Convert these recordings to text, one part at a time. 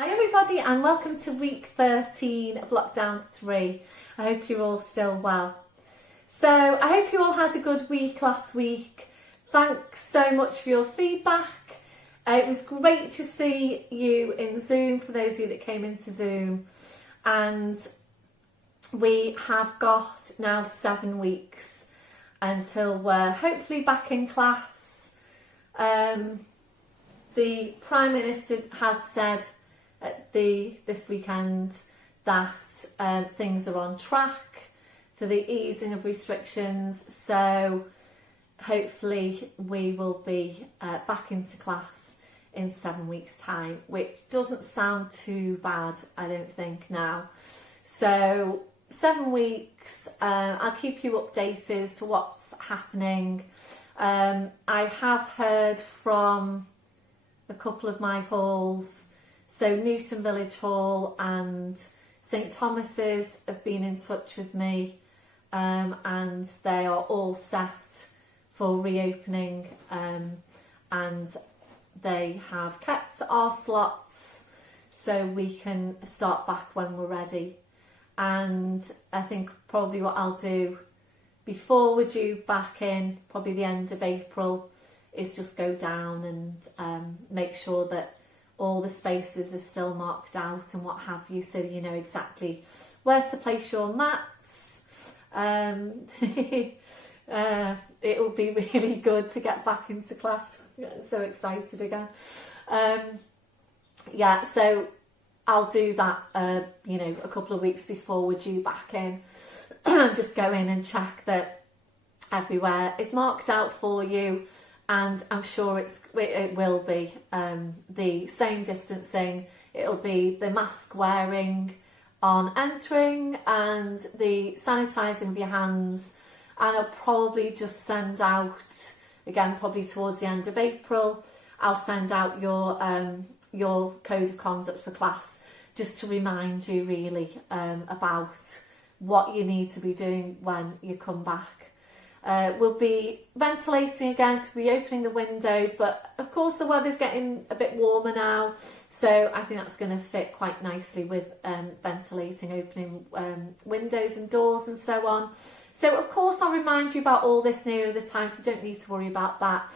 Hi everybody and welcome to week 13 of lockdown 3. I hope you're all still well. So I hope you all had a good week last week. Thanks so much for your feedback. It was great to see you in Zoom, for those of you that came into Zoom. And we have got now 7 weeks until we're hopefully back in class. The Prime Minister has said at this weekend that things are on track for the easing of restrictions, so hopefully we will be back into class in 7 weeks time, which doesn't sound too bad, I don't think, now. So 7 weeks, I'll keep you updated as to what's happening. I have heard from a couple of my halls. So Newton Village Hall and St Thomas's have been in touch with me, and they are all set for reopening, and they have kept our slots so we can start back when we're ready. And I think probably what I'll do before we're due back in, probably the end of April, is just go down and make sure that all the spaces are still marked out and what have you, so you know exactly where to place your mats. It will be really good to get back into class. I'm getting so excited again. Yeah, so I'll do that, you know, a couple of weeks before we're due back in. Just go in and check that everywhere is marked out for you. And I'm sure it will be the same distancing. It'll be the mask wearing on entering and the sanitising of your hands. And I'll probably just send out, again, probably towards the end of April, I'll send out your code of conduct for class, just to remind you really about what you need to be doing when you come back. We'll be ventilating again, so reopening the windows, but of course the weather's getting a bit warmer now, so I think that's going to fit quite nicely with ventilating, opening windows and doors and so on. So of course I'll remind you about all this nearer the time, so you don't need to worry about that.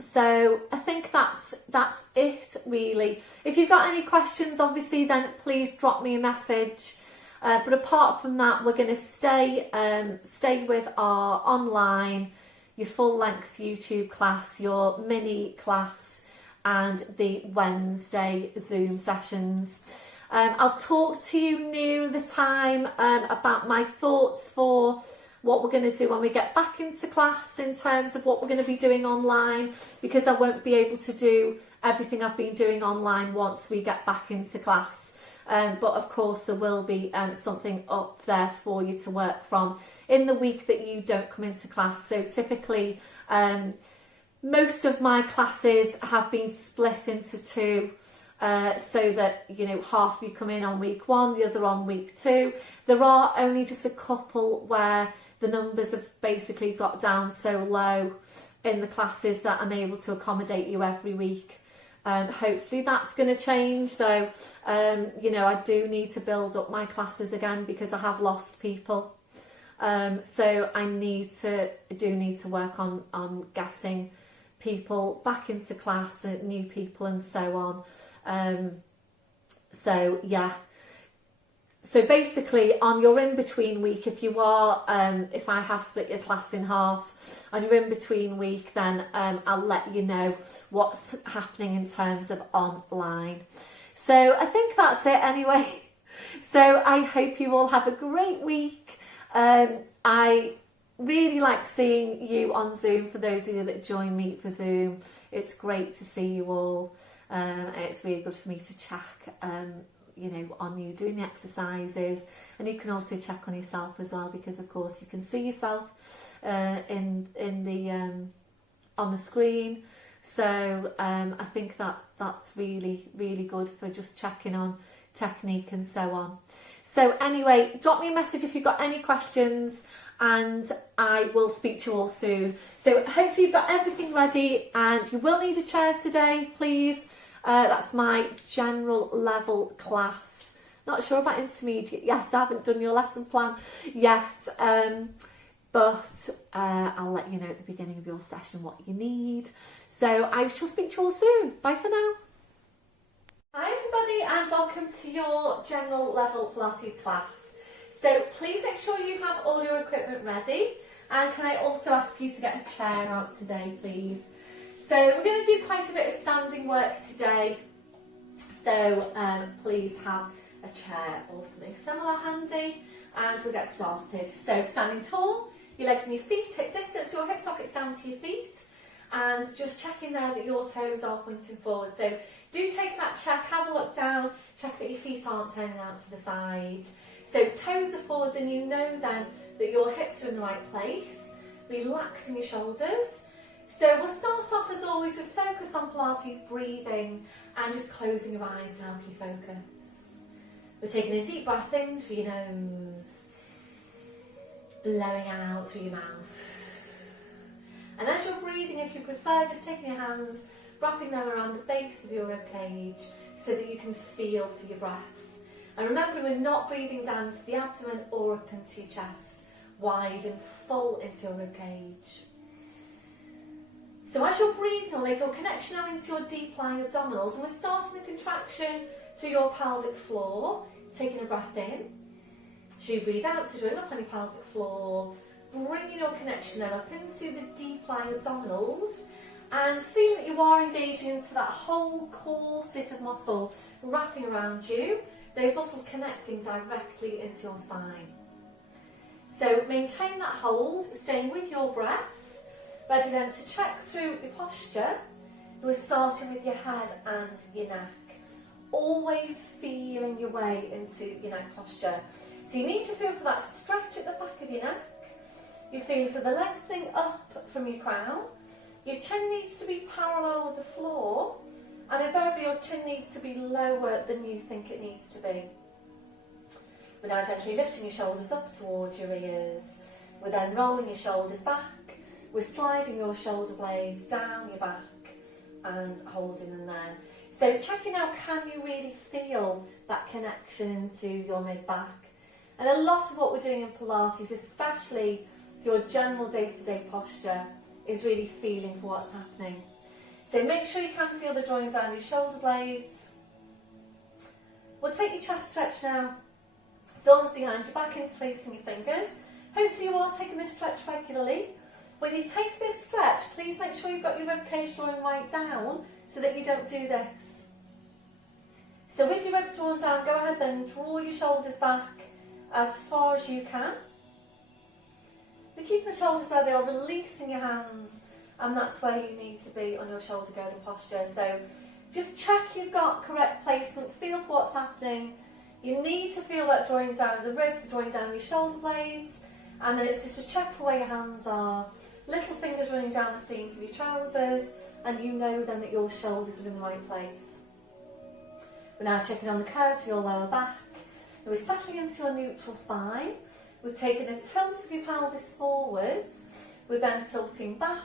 So I think that's it really. If you've got any questions, obviously, then please drop me a message. But apart from that, we're going to stay with our online, your full-length YouTube class, your mini class, and the Wednesday Zoom sessions. I'll talk to you nearer the time about my thoughts for what we're going to do when we get back into class in terms of what we're going to be doing online, because I won't be able to do everything I've been doing online once we get back into class. But of course there will be something up there for you to work from in the week that you don't come into class. So typically most of my classes have been split into 2, so that, you know, half you come in on week 1, the other on week 2. There are only just a couple where the numbers have basically got down so low in the classes that I'm able to accommodate you every week. Hopefully that's going to change, though. You know, I do need to build up my classes again because I have lost people. So I do need to work on getting people back into class, new people and so on. So yeah. So basically on your in-between week, if I have split your class in half, on your in-between week, then I'll let you know what's happening in terms of online. So I think that's it anyway. So I hope you all have a great week. I really like seeing you on Zoom, for those of you that join me for Zoom. It's great to see you all. It's really good for me to check you know, on you doing the exercises, and you can also check on yourself as well, because of course you can see yourself in the on the screen. So I think that's really good for just checking on technique and so on. So anyway, drop me a message if you've got any questions, and I will speak to you all soon. So hopefully you've got everything ready, and you will need a chair today, please. That's my general level class. Not sure about intermediate yet. I haven't done your lesson plan yet. But I'll let you know at the beginning of your session what you need. So I shall speak to you all soon. Bye for now. Hi everybody, and welcome to your general level Pilates class. So please make sure you have all your equipment ready, and can I also ask you to get a chair out today, please? So we're going to do quite a bit of standing work today, so please have a chair or something similar handy, and we'll get started. So standing tall, your legs and your feet hip distance, your hip sockets down to your feet, and just checking there that your toes are pointing forward. So do take that check, have a look down, check that your feet aren't turning out to the side. So toes are forwards, and you know then that your hips are in the right place, relaxing your shoulders. So we'll start off as always with focus on Pilates breathing and just closing your eyes to help you focus. We're taking a deep breath in through your nose, blowing out through your mouth. And as you're breathing, if you prefer, just taking your hands, wrapping them around the base of your ribcage so that you can feel for your breath. And remember, we're not breathing down into the abdomen or up into your chest, wide and full into your ribcage. So as you're breathing, you'll make your connection now into your deep lying abdominals, and we're starting the contraction through your pelvic floor, taking a breath in. As you breathe out, so drawing up on your pelvic floor, bringing your connection then up into the deep lying abdominals, and feeling that you are engaging into that whole corset of muscle wrapping around you, those muscles connecting directly into your spine. So maintain that hold, staying with your breath, ready then to check through your posture. We're starting with your head and your neck, always feeling your way into your neck posture. So you need to feel for that stretch at the back of your neck. You're feeling for the lengthening up from your crown. Your chin needs to be parallel with the floor, and invariably your chin needs to be lower than you think it needs to be. We're now gently lifting your shoulders up towards your ears. We're then rolling your shoulders back. We're sliding your shoulder blades down your back and holding them there. So checking out, can you really feel that connection into your mid-back? And a lot of what we're doing in Pilates, especially your general day-to-day posture, is really feeling for what's happening. So make sure you can feel the drawing down your shoulder blades. We'll take your chest stretch now. So arms behind your back, interlacing your fingers. Hopefully you are taking this stretch regularly. When you take this stretch, please make sure you've got your ribcage drawing right down so that you don't do this. So with your ribs drawn down, go ahead then, draw your shoulders back as far as you can. But keep the shoulders where they are, releasing your hands, and that's where you need to be on your shoulder girdle posture. So just check you've got correct placement, feel for what's happening. You need to feel that drawing down, the ribs are drawing down your shoulder blades, and then it's just to check for where your hands are. Little fingers running down the seams of your trousers, and you know then that your shoulders are in the right place. We're now checking on the curve for your lower back. And we're settling into your neutral spine. We're taking a tilt of your pelvis forward. We're then tilting back,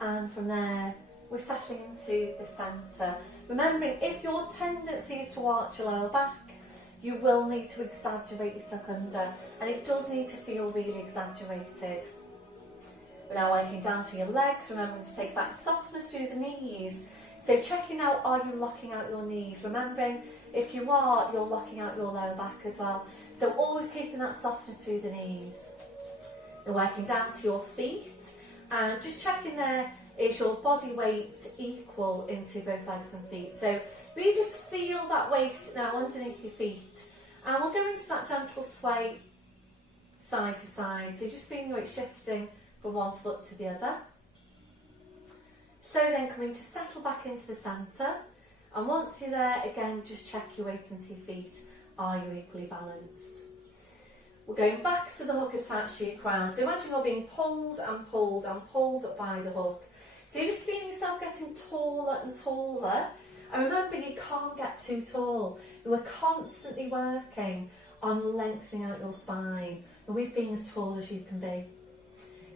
and from there we're settling into the centre. Remembering, if your tendency is to arch your lower back, you will need to exaggerate your tuck under, and it does need to feel really exaggerated. We're now working down to your legs, remembering to take that softness through the knees. So checking out, are you locking out your knees? Remembering, if you are, you're locking out your lower back as well. So always keeping that softness through the knees. And working down to your feet, and just checking there, is your body weight equal into both legs and feet? So really just feel that waist now underneath your feet. And we'll go into that gentle sway side to side. So just feeling your weight shifting from one foot to the other. So then coming to settle back into the centre, and once you're there, again, just check your weight into your feet. Are you equally balanced? We're going back to the hook attached to your crown. So imagine you're being pulled and pulled and pulled up by the hook. So you're just feeling yourself getting taller and taller. And remember, you can't get too tall. You are constantly working on lengthening out your spine, always being as tall as you can be.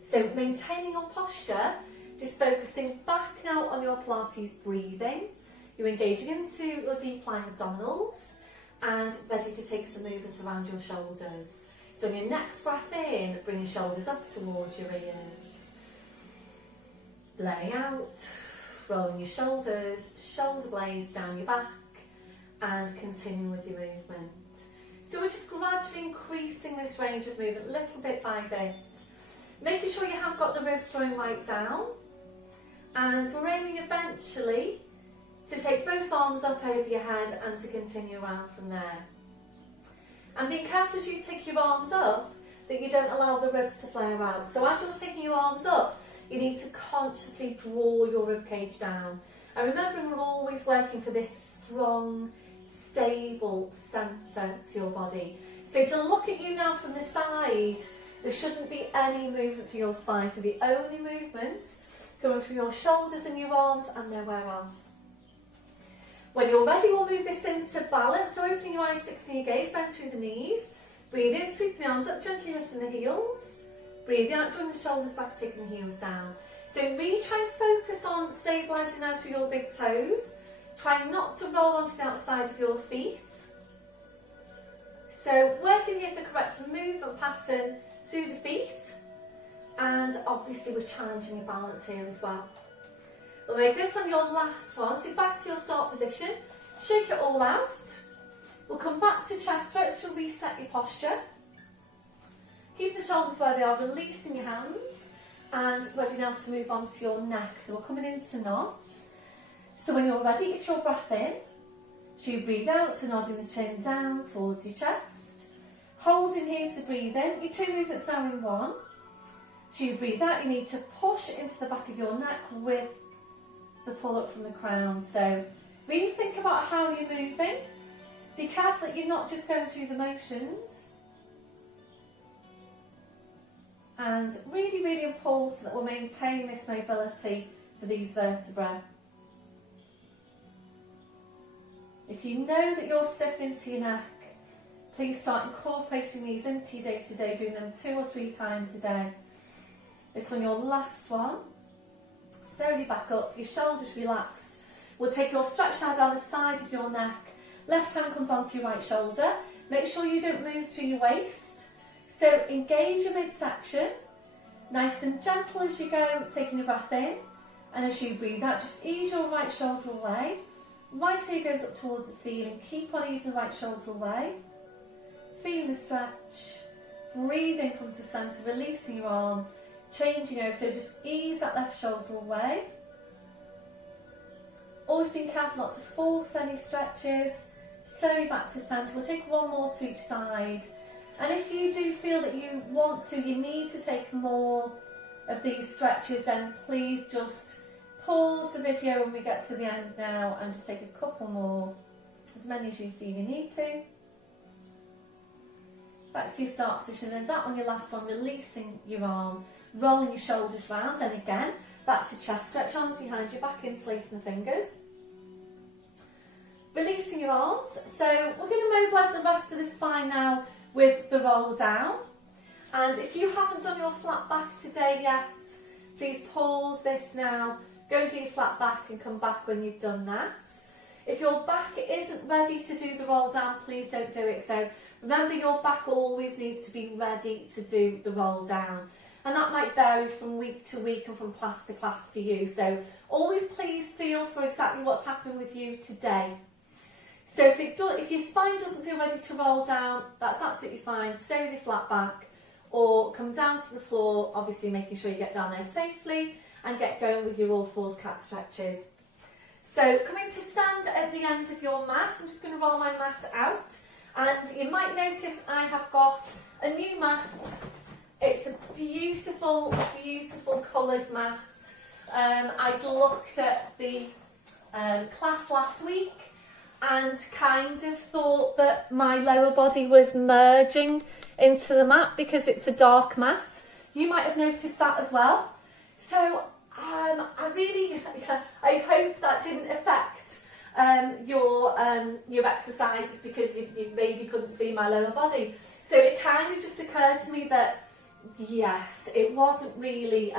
So maintaining your posture, just focusing back now on your Pilates breathing. You're engaging into your deep lying abdominals and ready to take some movement around your shoulders. So on your next breath in, bring your shoulders up towards your ears. Blowing out, rolling your shoulders, shoulder blades down your back, and continue with your movement. So we're just gradually increasing this range of movement little bit by bit, making sure you have got the ribs drawing right down, and we're aiming eventually to take both arms up over your head and to continue around from there. And be careful as you take your arms up that you don't allow the ribs to flare out. So as you're taking your arms up, you need to consciously draw your ribcage down. And remember, we're always working for this strong, stable centre to your body. So to look at you now from the side, there shouldn't be any movement through your spine. So the only movement coming from your shoulders and your arms and nowhere else. When you're ready, we'll move this into balance. So opening your eyes, fixing your gaze, bend through the knees. Breathe in, sweeping the arms up, gently lifting the heels. Breathe out, drawing the shoulders back, taking the heels down. So really try and focus on stabilising now through your big toes. Try not to roll onto the outside of your feet. So working here for correct movement pattern through the feet. And obviously we're challenging your balance here as well. We'll make this on your last one. So back to your start position. Shake it all out. We'll come back to chest stretch to reset your posture. Keep the shoulders where they are, releasing your hands. And ready now to move on to your neck. So we're coming into knots. So when you're ready, it's your breath in. So you breathe out, so nodding the chin down towards your chest. Holding here to breathe in. Your two movements now in one. So you breathe out, you need to push into the back of your neck with the pull up from the crown. So really think about how you're moving. Be careful that you're not just going through the motions. And really, really important that we'll maintain this mobility for these vertebrae. If you know that you're stiff into your neck, please start incorporating these into your day-to-day, doing them 2 or 3 times a day. This on your last one. Slowly back up, your shoulders relaxed. We'll take your stretch now down the side of your neck. Left hand comes onto your right shoulder. Make sure you don't move through your waist. So engage your midsection. Nice and gentle as you go, taking a breath in. And as you breathe out, just ease your right shoulder away. Right ear goes up towards the ceiling. Keep on easing the right shoulder away. Feeling the stretch. Breathe in, come to centre, releasing your arm. Changing over, so just ease that left shoulder away. Always being careful not to force any stretches. Slowly back to centre. We'll take one more to each side. And if you do feel that you want to, you need to take more of these stretches, then please just pause the video when we get to the end now and just take a couple more, as many as you feel you need to. Back to your start position, and that on your last one, releasing your arm, rolling your shoulders round, and again, back to chest stretch, arms behind your back, interlacing the fingers. Releasing your arms, so we're going to mobilise the rest of the spine now with the roll down. And if you haven't done your flat back today yet, please pause this now, go and do your flat back and come back when you've done that. If your back isn't ready to do the roll down, please don't do it. So remember, your back always needs to be ready to do the roll down. And that might vary from week to week and from class to class for you. So always please feel for exactly what's happening with you today. So if your spine doesn't feel ready to roll down, that's absolutely fine. Stay with your flat back or come down to the floor, obviously making sure you get down there safely and get going with your all fours cat stretches. So coming to stand at the end of your mat, I'm just going to roll my mat out. And you might notice I have got a new mat. It's a beautiful, beautiful coloured mat. I'd looked at the class last week and kind of thought that my lower body was merging into the mat because it's a dark mat. You might have noticed that as well. So I hope that didn't affect your exercises because you maybe couldn't see my lower body. So it kind of just occurred to me that yes, it wasn't really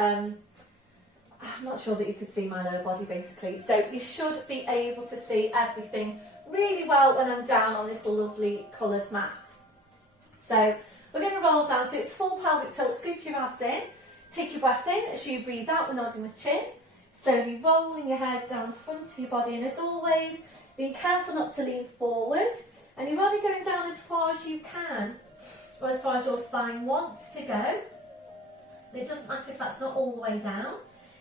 I'm not sure that you could see my lower body basically. So you should be able to see everything really well when I'm down on this lovely coloured mat. So we're going to roll down, so it's full pelvic tilt, scoop your abs in, take your breath in as you breathe out, we're nodding the chin. So you're rolling your head down the front of your body, and as always, being careful not to lean forward, and you're only going down as far as you can, or as far as your spine wants to go. It doesn't matter if that's not all the way down.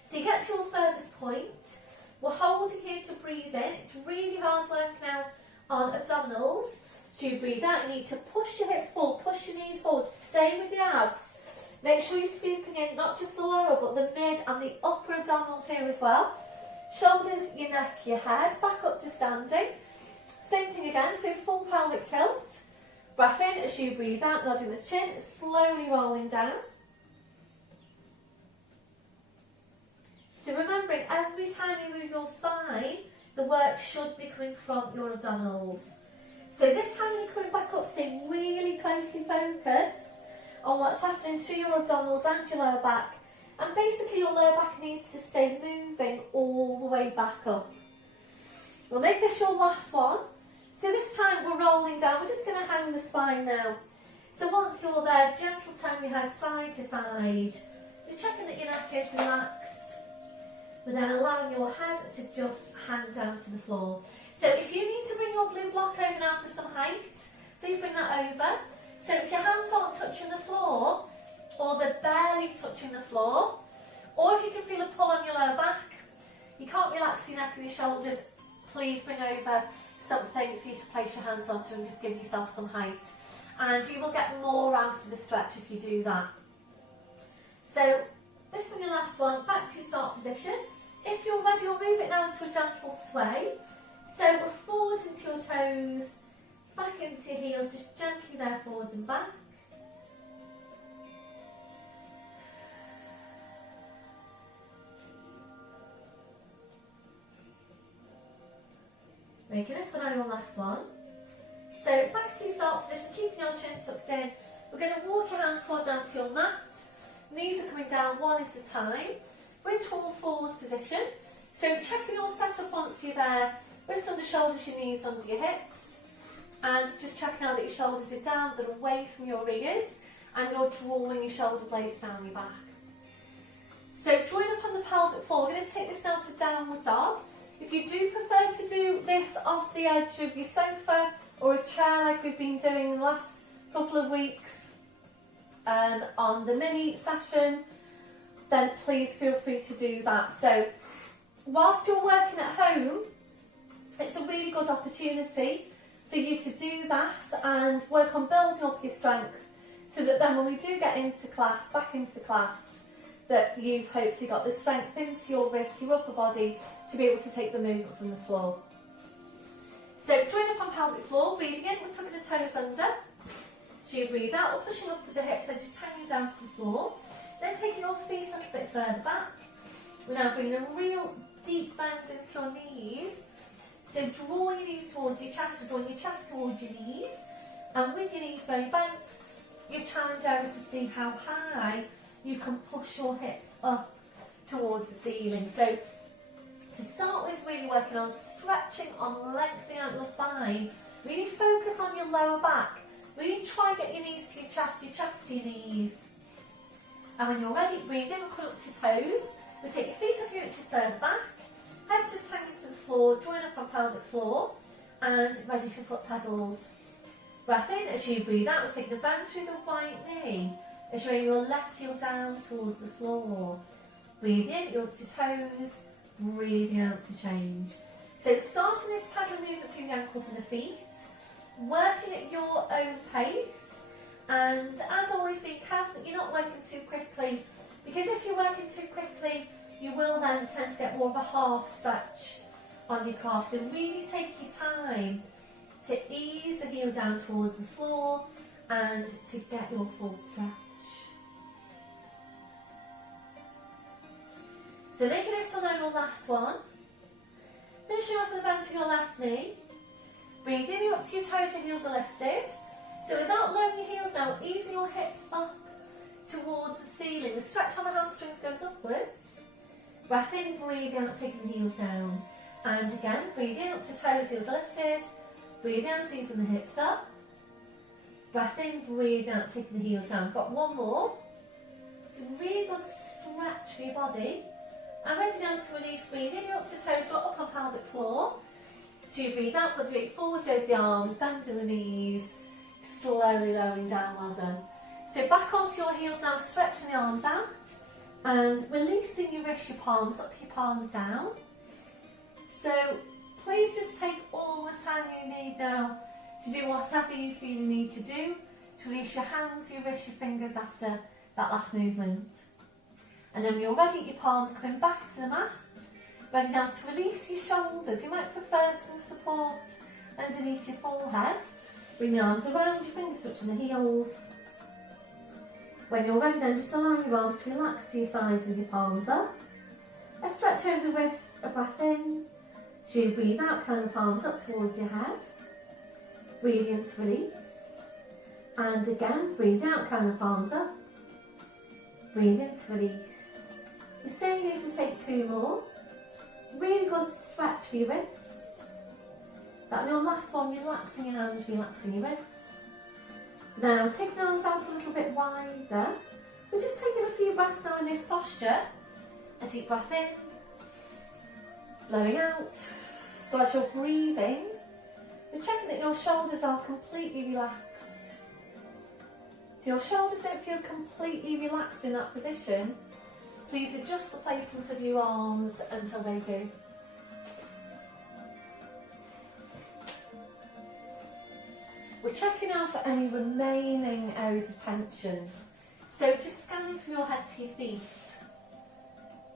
So you get to your furthest point. We're holding here to breathe in. It's really hard work now on abdominals. So you breathe out, you need to push your hips forward, push your knees forward, stay with the abs. Make sure you're scooping in not just the lower but the mid and the upper abdominals here as well. Shoulders, your neck, your head, back up to standing. Same thing again, so full pelvic tilt. Breath in as you breathe out, nodding the chin, slowly rolling down. So remembering, every time you move your spine, the work should be coming from your abdominals. So this time when you're coming back up, stay really closely focused on what's happening through your abdominals and your lower back. And basically your lower back needs to stay moving all the way back up. We'll make this your last one. So this time we're rolling down, we're just going to hang the spine now. So once you're there, gentle turn your head side to side. You're checking that your neck is relaxed. But then allowing your head to just hang down to the floor. So if you need to bring your blue block over now for some height, please bring that over. So if your hands aren't touching the floor, or they're barely touching the floor, or if you can feel a pull on your lower back, you can't relax your neck or your shoulders, please bring over something for you to place your hands onto and just give yourself some height. And you will get more out of the stretch if you do that. So this one, your last one, back to your start position. If you're ready, we'll move it now into a gentle sway. So we're forward into your toes, back into your heels, just gently there, forwards and back. Making this one our last one. So back to your start position, keeping your chin tucked in. We're going to walk your hands forward down to your mat. Knees are coming down one at a time. We're into all fours position. So checking your setup once you're there. Wrists under shoulders, your knees under your hips. And just checking out that your shoulders are down but away from your ears. And you're drawing your shoulder blades down your back. So drawing up on the pelvic floor, we're going to take this down to downward dog. If you do prefer to do this off the edge of your sofa or a chair like we've been doing the last couple of weeks on the mini session, then please feel free to do that. So whilst you're working at home, it's a really good opportunity for you to do that and work on building up your strength so that then when we do get into class, back into class, that you've hopefully got the strength into your wrists, your upper body to be able to take the movement from the floor. So drawing up on pelvic floor, breathing in, we're tucking the toes under. So you breathe out, we're pushing up with the hips, so just hanging down to the floor. Then taking your feet a little bit further back. We're now bringing a real deep bend into your knees. So draw your knees towards your chest, or drawing your chest towards your knees. And with your knees very bent, your challenge there is to see how high you can push your hips up towards the ceiling. So to start with, really working on stretching, on lengthening out your spine. Really focus on your lower back. Really try and get your knees to your chest to your knees. And when you're ready, breathe in, we'll come up to toes. We'll take your feet a few inches further back. Head's just hanging to the floor, drawing up on pelvic floor. And ready for foot pedals. Breath in as you breathe out. We're taking a bend through the right knee. As you bring your left heel down towards the floor. Breathe in, you're up to toes. Breathing out to change. So starting this paddle movement through the ankles and the feet. Working at your own pace. And as always, be careful that you're not working too quickly. Because if you're working too quickly, you will then tend to get more of a half stretch on your calf. So really take your time to ease the heel down towards the floor and to get your full stretch. So making this one our last one. Finishing off with the bend to your left knee. Breathe in, you're up to your toes, your heels are lifted. So without lowering your heels down, easing your hips up towards the ceiling. The stretch on the hamstrings goes upwards. Breath in, breathe out, taking the heels down. And again, breathe out to toes, heels lifted. Breathe out, easing the hips up. Breath in, breathe out, taking the heels down. Got one more. It's a really good stretch for your body. And ready now to release, breathe in, up to toes, drop up on pelvic floor. So you breathe out, put the weight forwards over the arms, bending the knees, slowly lowering down, well done. So back onto your heels now, stretching the arms out and releasing your wrists, your palms, up your palms down. So please just take all the time you need now to do whatever you feel you need to do to release your hands, your wrists, your fingers after that last movement. And then when you're ready, your palms coming back to the mat. Ready now to release your shoulders. You might prefer some support underneath your forehead. Bring the arms around, your fingers touching the heels. When you're ready then, just allow your arms to relax to your sides with your palms up. A stretch over the wrists, a breath in. As you breathe out, kind of palms up towards your head. Breathe in to release. And again, breathe out, kind of palms up. Breathe in to release. You're staying here to take two more. Really good stretch for your wrists. That your last one, relaxing your hands, relaxing your wrists. Now take the arms out a little bit wider. We're just taking a few breaths now in this posture. A deep breath in, blowing out. So as you're breathing, you're checking that your shoulders are completely relaxed. If your shoulders don't feel completely relaxed in that position, please adjust the placement of your arms until they do. We're checking out for any remaining areas of tension. So just scanning from your head to your feet.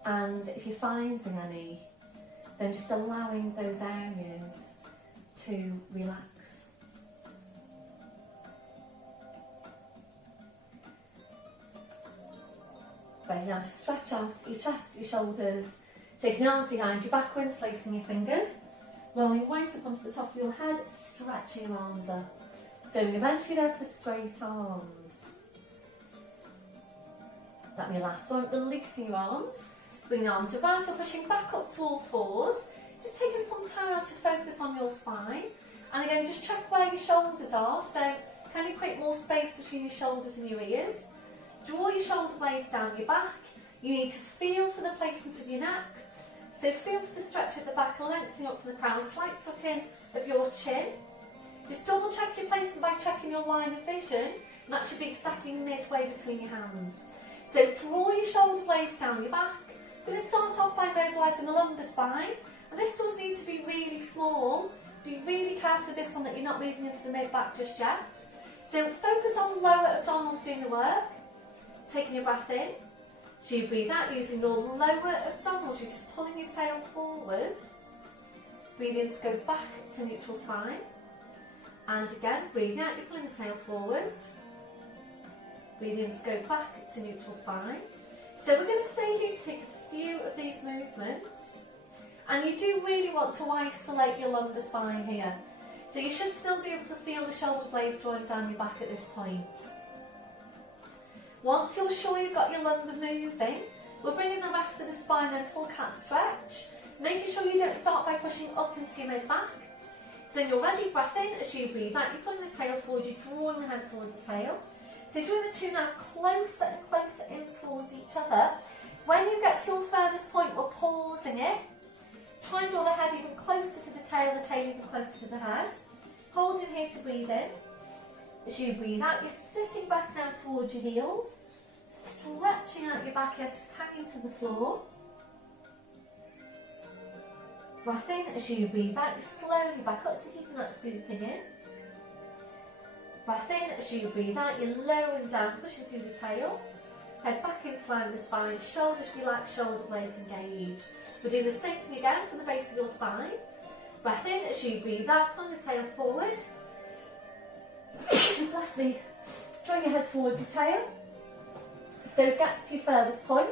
And if you're finding any, then just allowing those areas to relax. Ready now to stretch out your chest, your shoulders, taking the arms behind you backwards, lacing your fingers, rolling right up onto the top of your head, stretching your arms up. So you're eventually there for straight arms. That'll be your last one. Releasing your arms, bring the arms around, so pushing back up to all fours, just taking some time out to focus on your spine. And again, just check where your shoulders are. So can you create more space between your shoulders and your ears? Draw your shoulder blades down your back. You need to feel for the placement of your neck. So feel for the stretch at the back, lengthening up from the crown, slight tuck in of your chin. Just double check your placement by checking your line of vision, and that should be exactly midway between your hands. So draw your shoulder blades down your back. We're going to start off by mobilising the lumbar spine, and this does need to be really small. Be really careful with this one that you're not moving into the mid-back just yet. So focus on lower abdominals doing the work. Taking your breath in. As you breathe out, using your lower abdominals, you're just pulling your tail forward. Breathe in to go back to neutral spine. And again, breathe out, you're pulling the tail forward. Breathe in to go back to neutral spine. So we're going to stay here to take a few of these movements. And you do really want to isolate your lumbar spine here. So you should still be able to feel the shoulder blades drawing down your back at this point. Once you're sure you've got your lumbar moving, we're bringing the rest of the spine in full cat stretch, making sure you don't start by pushing up into your mid-back. So when you're ready, breath in. As you breathe out, you're pulling the tail forward, you're drawing the head towards the tail. So drawing the two now closer and closer in towards each other. When you get to your furthest point, we're pausing it. Try and draw the head even closer to the tail even closer to the head. Holding here to breathe in. As you breathe out, you're sitting back now towards your heels, stretching out your back, just hanging to the floor. Breath in. As you breathe out, you slowly back up, so keeping that scooping in. Breath in. As you breathe out, you're lowering down, pushing through the tail. Head back into line with the spine, shoulders relax, shoulder blades engage. We're doing the same thing again from the base of your spine. Breath in. As you breathe out, pulling the tail forward. Bless me. Drawing your head towards your tail. So get to your furthest point.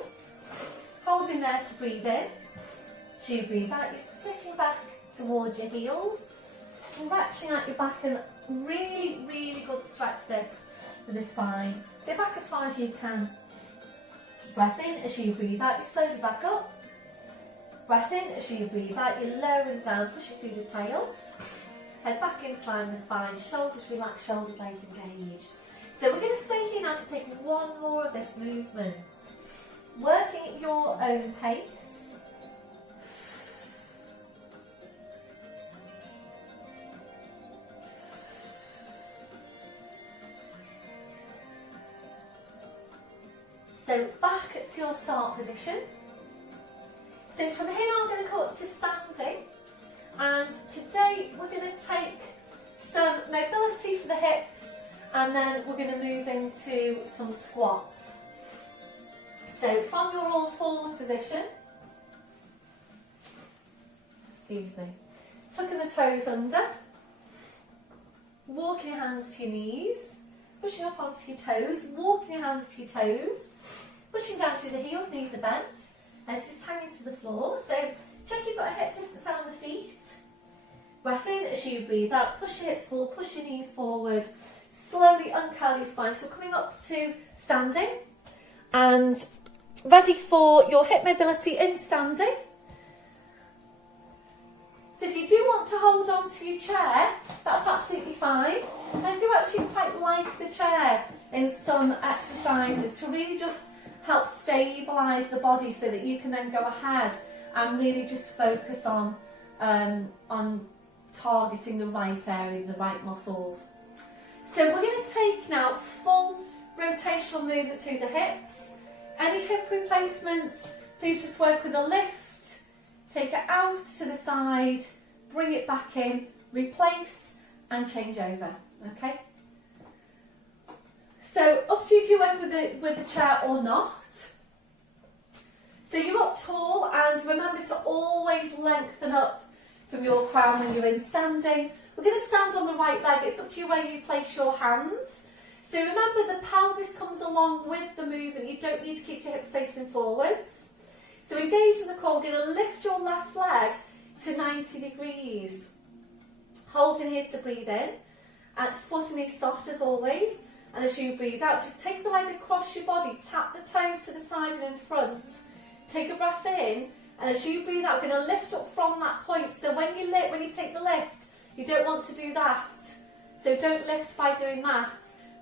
Holding there to breathe in. As you breathe out, you're sitting back towards your heels, stretching out your back, and really, really good stretch this for the spine. So back as far as you can. Breath in. As you breathe out, you slowly back up. Breath in as you breathe out, you're lowering down, pushing through the tail. Head back in, sliding the spine, shoulders relaxed, shoulder blades engaged. So we're going to stay here now to take one more of this movement. Working at your own pace. So back to your start position. So from here I'm going to come up to standing, and today we're going to take some mobility for the hips, and then we're going to move into some squats. So from your all fours position, excuse me, tucking the toes under, walking your hands to your knees, pushing up onto your toes, walking your hands to your toes, pushing down through the heels, knees are bent, and it's just hanging to the floor. So check you've got a hip distance out on the feet. Breath in as you breathe out, push your hips forward, push your knees forward, slowly uncurl your spine. So coming up to standing and ready for your hip mobility in standing. So if you do want to hold on to your chair, that's absolutely fine. I do actually quite like the chair in some exercises to really just help stabilise the body so that you can then go ahead and really just focus on targeting the right area, the right muscles. So we're going to take now full rotational movement through the hips. Any hip replacements, please just work with a lift, take it out to the side, bring it back in, replace and change over, okay? So up to you if you work with the chair or not. So you're up tall, and remember to always lengthen up from your crown when you're in standing. We're going to stand on the right leg. It's up to you where you place your hands. So remember the pelvis comes along with the movement. You don't need to keep your hips facing forwards. So engage in the core. We're going to lift your left leg to 90 degrees. Holding here to breathe in. And just putting these soft as always. And as you breathe out, just take the leg across your body. Tap the toes to the side and in front. Take a breath in. And as you breathe out, we're going to lift up from that point. So when you take the lift, you don't want to do that. So don't lift by doing that.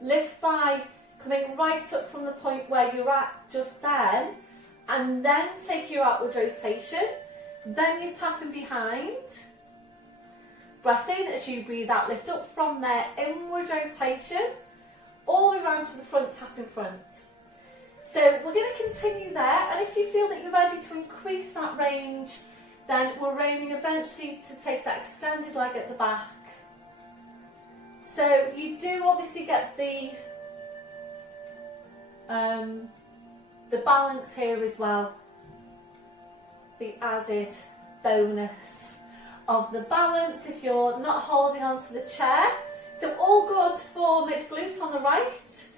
Lift by coming right up from the point where you're at just then, and then take your outward rotation. Then you're tapping behind. Breath in as you breathe out, lift up from there, inward rotation, all the way around to the front, tap in front. So we're going to continue there, and if you feel that you're ready to increase that range, then we're aiming eventually to take that extended leg at the back. So you do obviously get the balance here as well, the added bonus of the balance if you're not holding onto the chair. So all good for mid glutes on the right.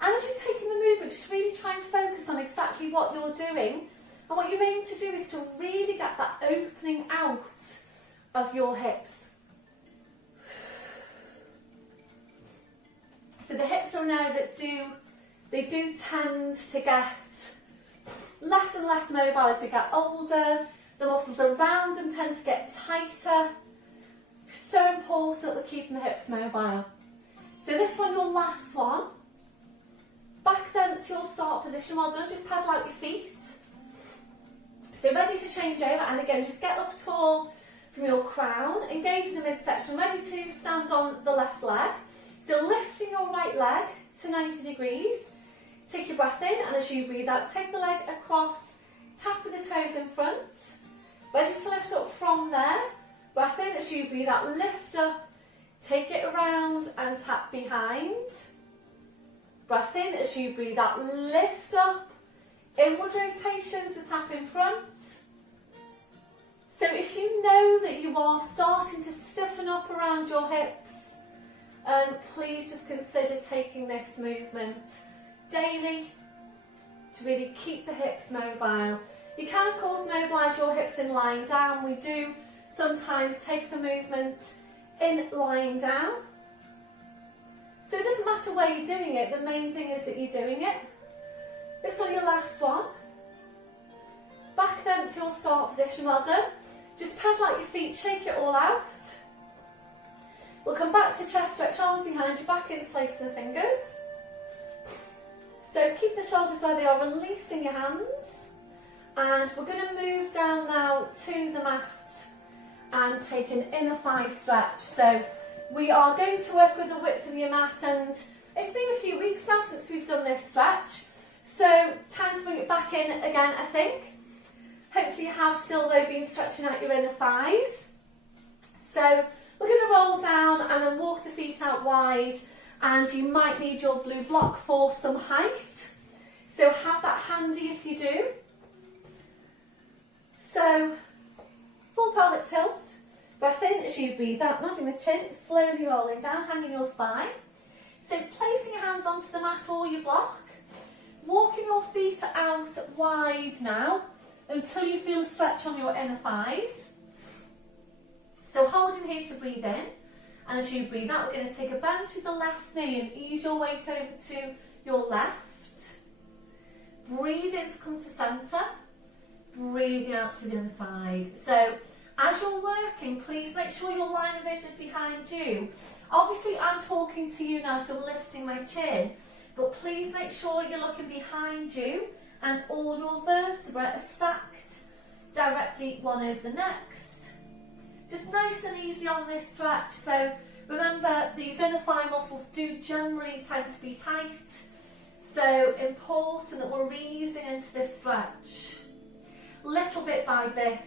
And as you're taking the movement, just really try and focus on exactly what you're doing. And what you're aiming to do is to really get that opening out of your hips. So the hips are now that do tend to get less and less mobile as we get older. The muscles around them tend to get tighter. So important that we're keeping the hips mobile. So this one, your last one. Back then to your start position. Well done, just pedal out your feet. So ready to change over, and again just get up tall from your crown, engage in the midsection, ready to stand on the left leg. So lifting your right leg to 90 degrees, take your breath in, and as you breathe out, take the leg across, tap with the toes in front, ready to lift up from there, breath in, as you breathe out, lift up, take it around and tap behind, breath in, as you breathe out, lift up, inward rotation to tap in front. So if you know that you are starting to stiffen up around your hips, please just consider taking this movement daily to really keep the hips mobile. You can of course mobilise your hips in lying down. We do sometimes take the movement in lying down. So it doesn't matter where you're doing it, the main thing is that you're doing it. This one, your last one. back then to your start position, well done. Just pedal out your feet, shake it all out. We'll come back to chest stretch, arms behind you, back interlacing the fingers. So keep the shoulders where they are, releasing your hands. And we're going to move down now to the mat and take an inner thigh stretch. So we are going to work with the width of your mat, and it's been a few weeks now since we've done this stretch. So time to bring it back in again, I think. Hopefully you have still though been stretching out your inner thighs. So we're going to roll down and then walk the feet out wide, and you might need your blue block for some height. So have that handy if you do. So full pelvic tilt, breath in as you breathe out, nodding the chin, slowly rolling down, hanging your spine. So placing your hands onto the mat or your block, walking your feet out wide now until you feel a stretch on your inner thighs. So holding here to breathe in, and as you breathe out, we're going to take a bend through the left knee and ease your weight over to your left. Breathe in to come to centre, breathing out to the other side. So as you're working, please make sure your line of vision is behind you. Obviously I'm talking to you now, so I'm lifting my chin, but please make sure you're looking behind you and all your vertebrae are stacked directly one over the next. Just nice and easy on this stretch. So remember, these inner thigh muscles do generally tend to be tight, so important that we're easing into this stretch little bit by bit.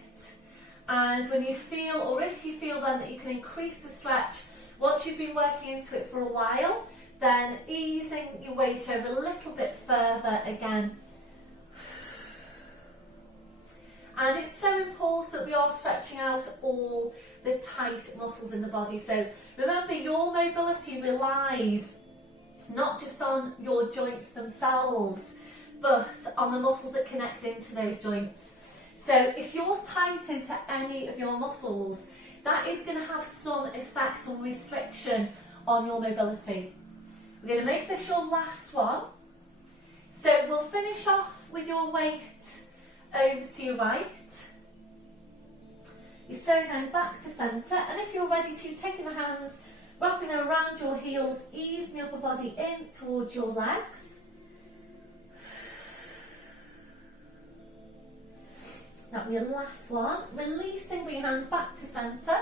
And when you feel, or if you feel then that you can increase the stretch once you've been working into it for a while, then easing your weight over a little bit further again. And it's so important that we are stretching out all the tight muscles in the body. So remember, your mobility relies not just on your joints themselves, but on the muscles that connect into those joints. So if you're tight into any of your muscles, that is going to have some effect, some restriction on your mobility. We're going to make this your last one. So we'll finish off with your weight over to your right. You sew them back to centre, and if you're ready to, taking the hands, wrapping them around your heels, easing the upper body in towards your legs. That'll be your last one. Releasing, bring your hands back to centre.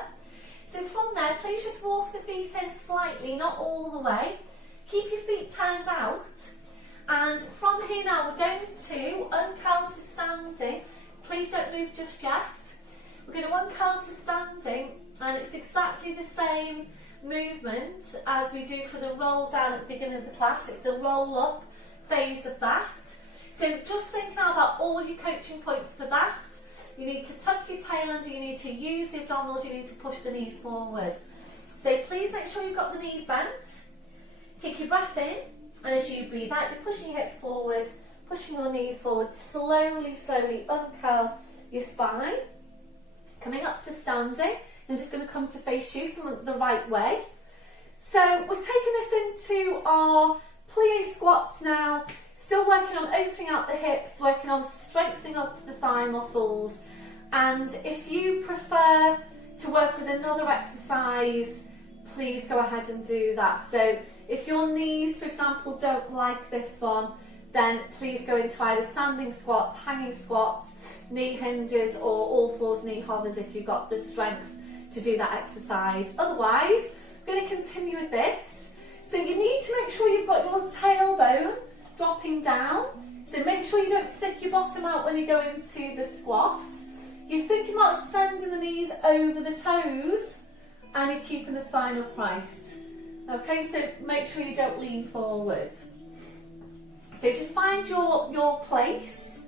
So from there, please just walk the feet in slightly, not all the way. Keep your feet turned out. And from here now, we're going to uncurl to standing. Please don't move just yet. We're going to uncurl to standing, and it's exactly the same movement as we do for the roll down at the beginning of the class. It's the roll up phase of that. So just think now about all your coaching points for that. You need to tuck your tail under, you need to use the abdominals, you need to push the knees forward. So please make sure you've got the knees bent. Take your breath in, and as you breathe out, you're pushing your hips forward, pushing your knees forward. Slowly, slowly uncurl your spine. Coming up to standing, I'm just going to come to face you the right way. So we're taking this into our plie squats now. Still working on opening out the hips, working on strengthening up the thigh muscles. And if you prefer to work with another exercise, please go ahead and do that. So if your knees, for example, don't like this one, then please go into either standing squats, hanging squats, knee hinges, or all fours knee hovers if you've got the strength to do that exercise. Otherwise, we're going to continue with this. So you need to make sure you've got your tailbone dropping down. So make sure you don't stick your bottom out when you go into the squat. You're thinking about sending the knees over the toes, and you're keeping the spine upright. Okay, so make sure you don't lean forward. So just find your place,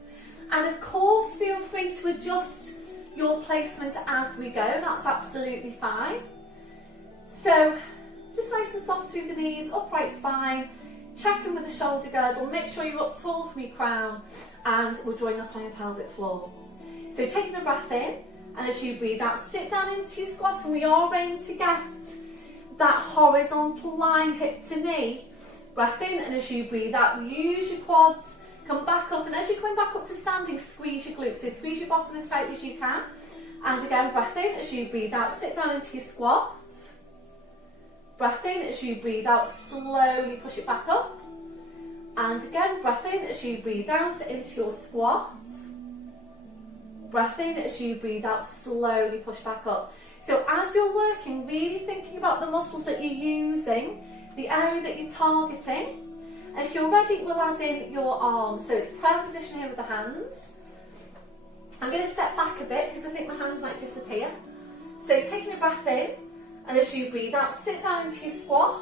and of course feel free to adjust your placement as we go. That's absolutely fine. So just nice and soft through the knees, upright spine. Check in with the shoulder girdle, make sure you're up tall from your crown, and we're drawing up on your pelvic floor. So taking a breath in, and as you breathe out, sit down into your squat, and we are aiming to get that horizontal line hip to knee. Breath in, and as you breathe out, use your quads Come back up, and as you're coming back up to standing, squeeze your glutes. So squeeze your bottom as tight as you can. And again, breath in as you breathe out, sit down into your squat. Breath in as you breathe out, slowly push it back up. And again, breath in as you breathe out into your squat. Breath in as you breathe out, slowly push back up. So as you're working, really thinking about the muscles that you're using, the area that you're targeting. And if you're ready, we'll add in your arms. So it's prayer position here with the hands. I'm going to step back a bit because I think my hands might disappear. So taking a breath in, and as you breathe out, sit down into your squat.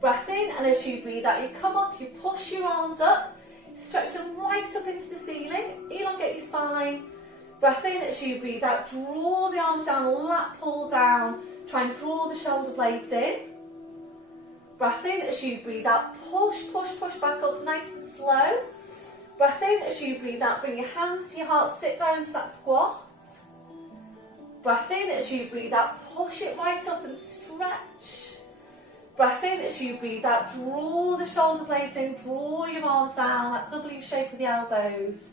Breath in, and as you breathe out, you come up, you push your arms up, stretch them right up into the ceiling, elongate your spine. Breath in as you breathe out, draw the arms down, lat pull down, try and draw the shoulder blades in. Breath in as you breathe out, push, push, push back up nice and slow. Breath in as you breathe out, bring your hands to your heart, sit down into that squat. Breath in as you breathe out, push it right up and stretch. Breath in as you breathe out, draw the shoulder blades in, draw your arms down, that W shape with the elbows.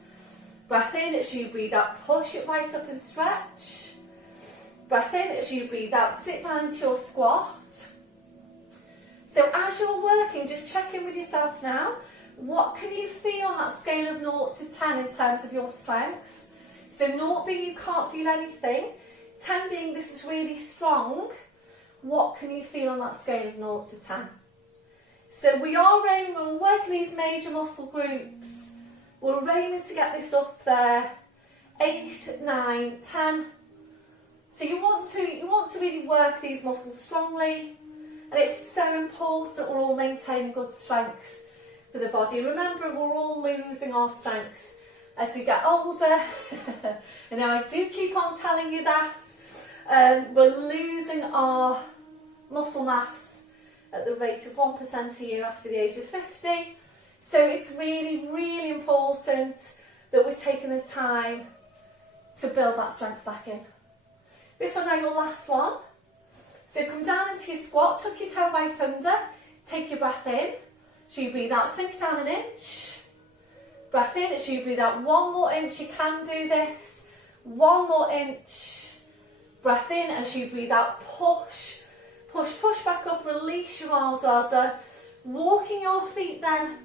Breath in as you breathe out, push it right up and stretch. Breath in as you breathe out, sit down into your squat. So as you're working, just check in with yourself now. What can you feel on that scale of 0 to 10 in terms of your strength? So 0 being you can't feel anything, 10 being this is really strong. What can you feel on that scale of 0 to 10? So we are aiming, when we're working these major muscle groups, we're aiming to get this up there, 8, 9, 10. So you want to really work these muscles strongly, and it's so important that we're all maintaining good strength for the body. Remember, we're all losing our strength as we get older. And now I do keep on telling you that. We're losing our muscle mass at the rate of 1% a year after the age of 50. So it's really, really important that we're taking the time to build that strength back in. This one now, your last one. So come down into your squat, tuck your toe right under, take your breath in. As you breathe out, sink down an inch. Breath in, as you breathe out, 1 more inch, you can do this. 1 more inch. Breath in, as you breathe out, push, push, push back up, release your arms, well done. Walking your feet then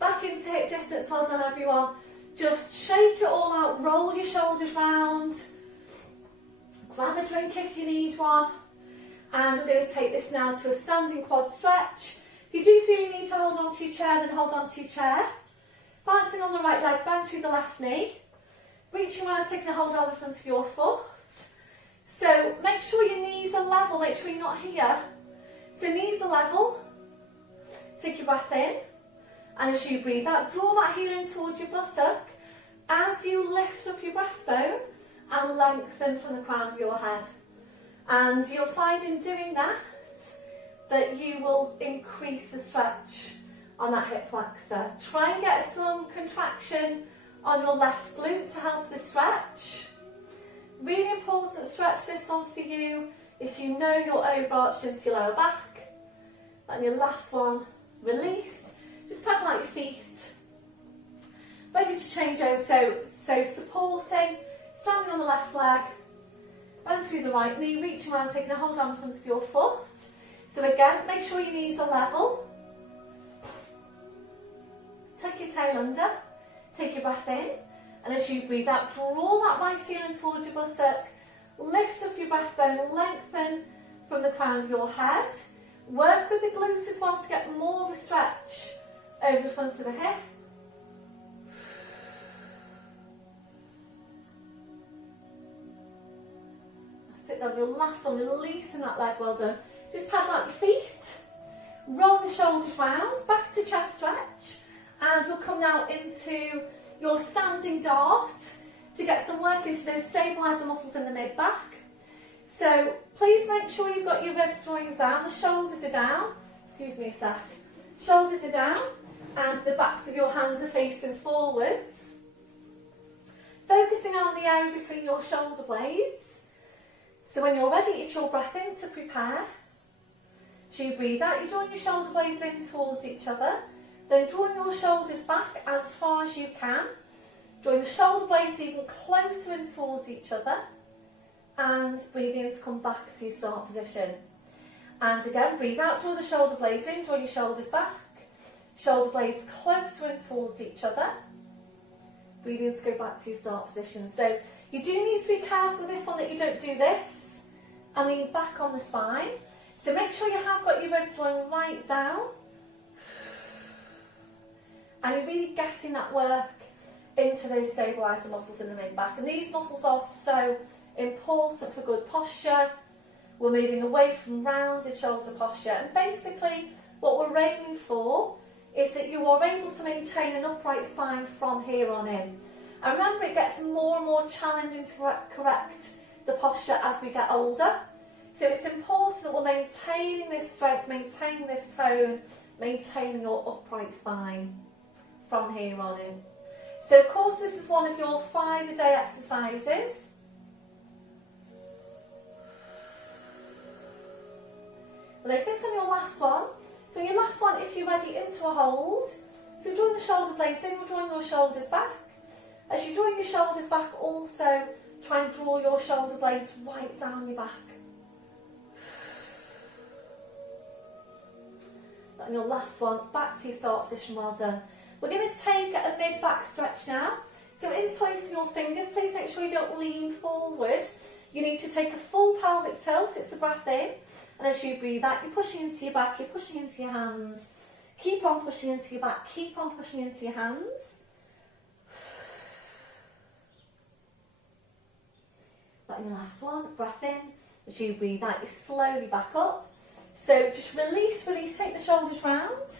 back into hip distance, well done everyone. Just shake it all out, roll your shoulders round. Grab a drink if you need one. And we're going to take this now to a standing quad stretch. If you do feel you need to hold on to your chair, then hold on to your chair. Balancing on the right leg, bend through the left knee. Reaching around, taking a hold on the front of your foot. So make sure your knees are level, make sure you're not here. So knees are level. Take your breath in. And as you breathe out, draw that heel in towards your buttock. As you lift up your breastbone and lengthen from the crown of your head. And you'll find in doing that, that you will increase the stretch on that hip flexor. Try and get some contraction on your left glute to help the stretch. Really important stretch this one for you if you know you're overarching into your lower back. And your last one, release. Just pedal out your feet. Ready to change over, so supporting, standing on the left leg, bend through the right knee, reaching around, taking a hold on the front of your foot. So again, make sure your knees are level. Tuck your tail under, take your breath in, and as you breathe out, draw that right heel in towards your buttock, lift up your breastbone, lengthen from the crown of your head. Work with the glutes as well to get more of a stretch over the front of the hip. That's it then, your last one, releasing that leg, well done. Just pedal out your feet, roll the shoulders round, back to chest stretch, and we'll come now into your standing dart to get some work into those stabiliser muscles in the mid-back. So please make sure you've got your ribs drawing down, the shoulders are down, excuse me a sec, shoulders are down, and the backs of your hands are facing forwards. Focusing on the area between your shoulder blades. So when you're ready, it's your breath in to prepare. As you breathe out, you're drawing your shoulder blades in towards each other. Then drawing your shoulders back as far as you can. Drawing the shoulder blades even closer in towards each other. And breathing in to come back to your start position. And again, breathe out, draw the shoulder blades in, draw your shoulders back. Shoulder blades closer in towards each other. Breathe in to go back to your start position. So you do need to be careful with this one that you don't do this. And lean back on the spine. So make sure you have got your ribs drawing right down. And you're really getting that work into those stabiliser muscles in the mid-back. And these muscles are so important for good posture. We're moving away from rounded shoulder posture. And basically, what we're aiming for is that you are able to maintain an upright spine from here on in. And remember, it gets more and more challenging to correct the posture as we get older. So it's important that we're maintaining this strength, maintaining this tone, maintaining your upright spine from here on in. So of course this is one of your 5-a-day exercises. Like this on your last one. So your last one, if you're ready, into a hold. So drawing the shoulder blades in, we're drawing your shoulders back. As you're drawing your shoulders back, also try and draw your shoulder blades right down your back. And your last one, back to your start position, well done. We're going to take a mid-back stretch now. So interlacing your fingers, please make sure you don't lean forward. You need to take a full pelvic tilt, it's a breath in. And as you breathe out, you're pushing into your back, you're pushing into your hands. Keep on pushing into your back, keep on pushing into your hands. That your last one, breath in. As you breathe out, you slowly back up. So just release, release, take the shoulders round.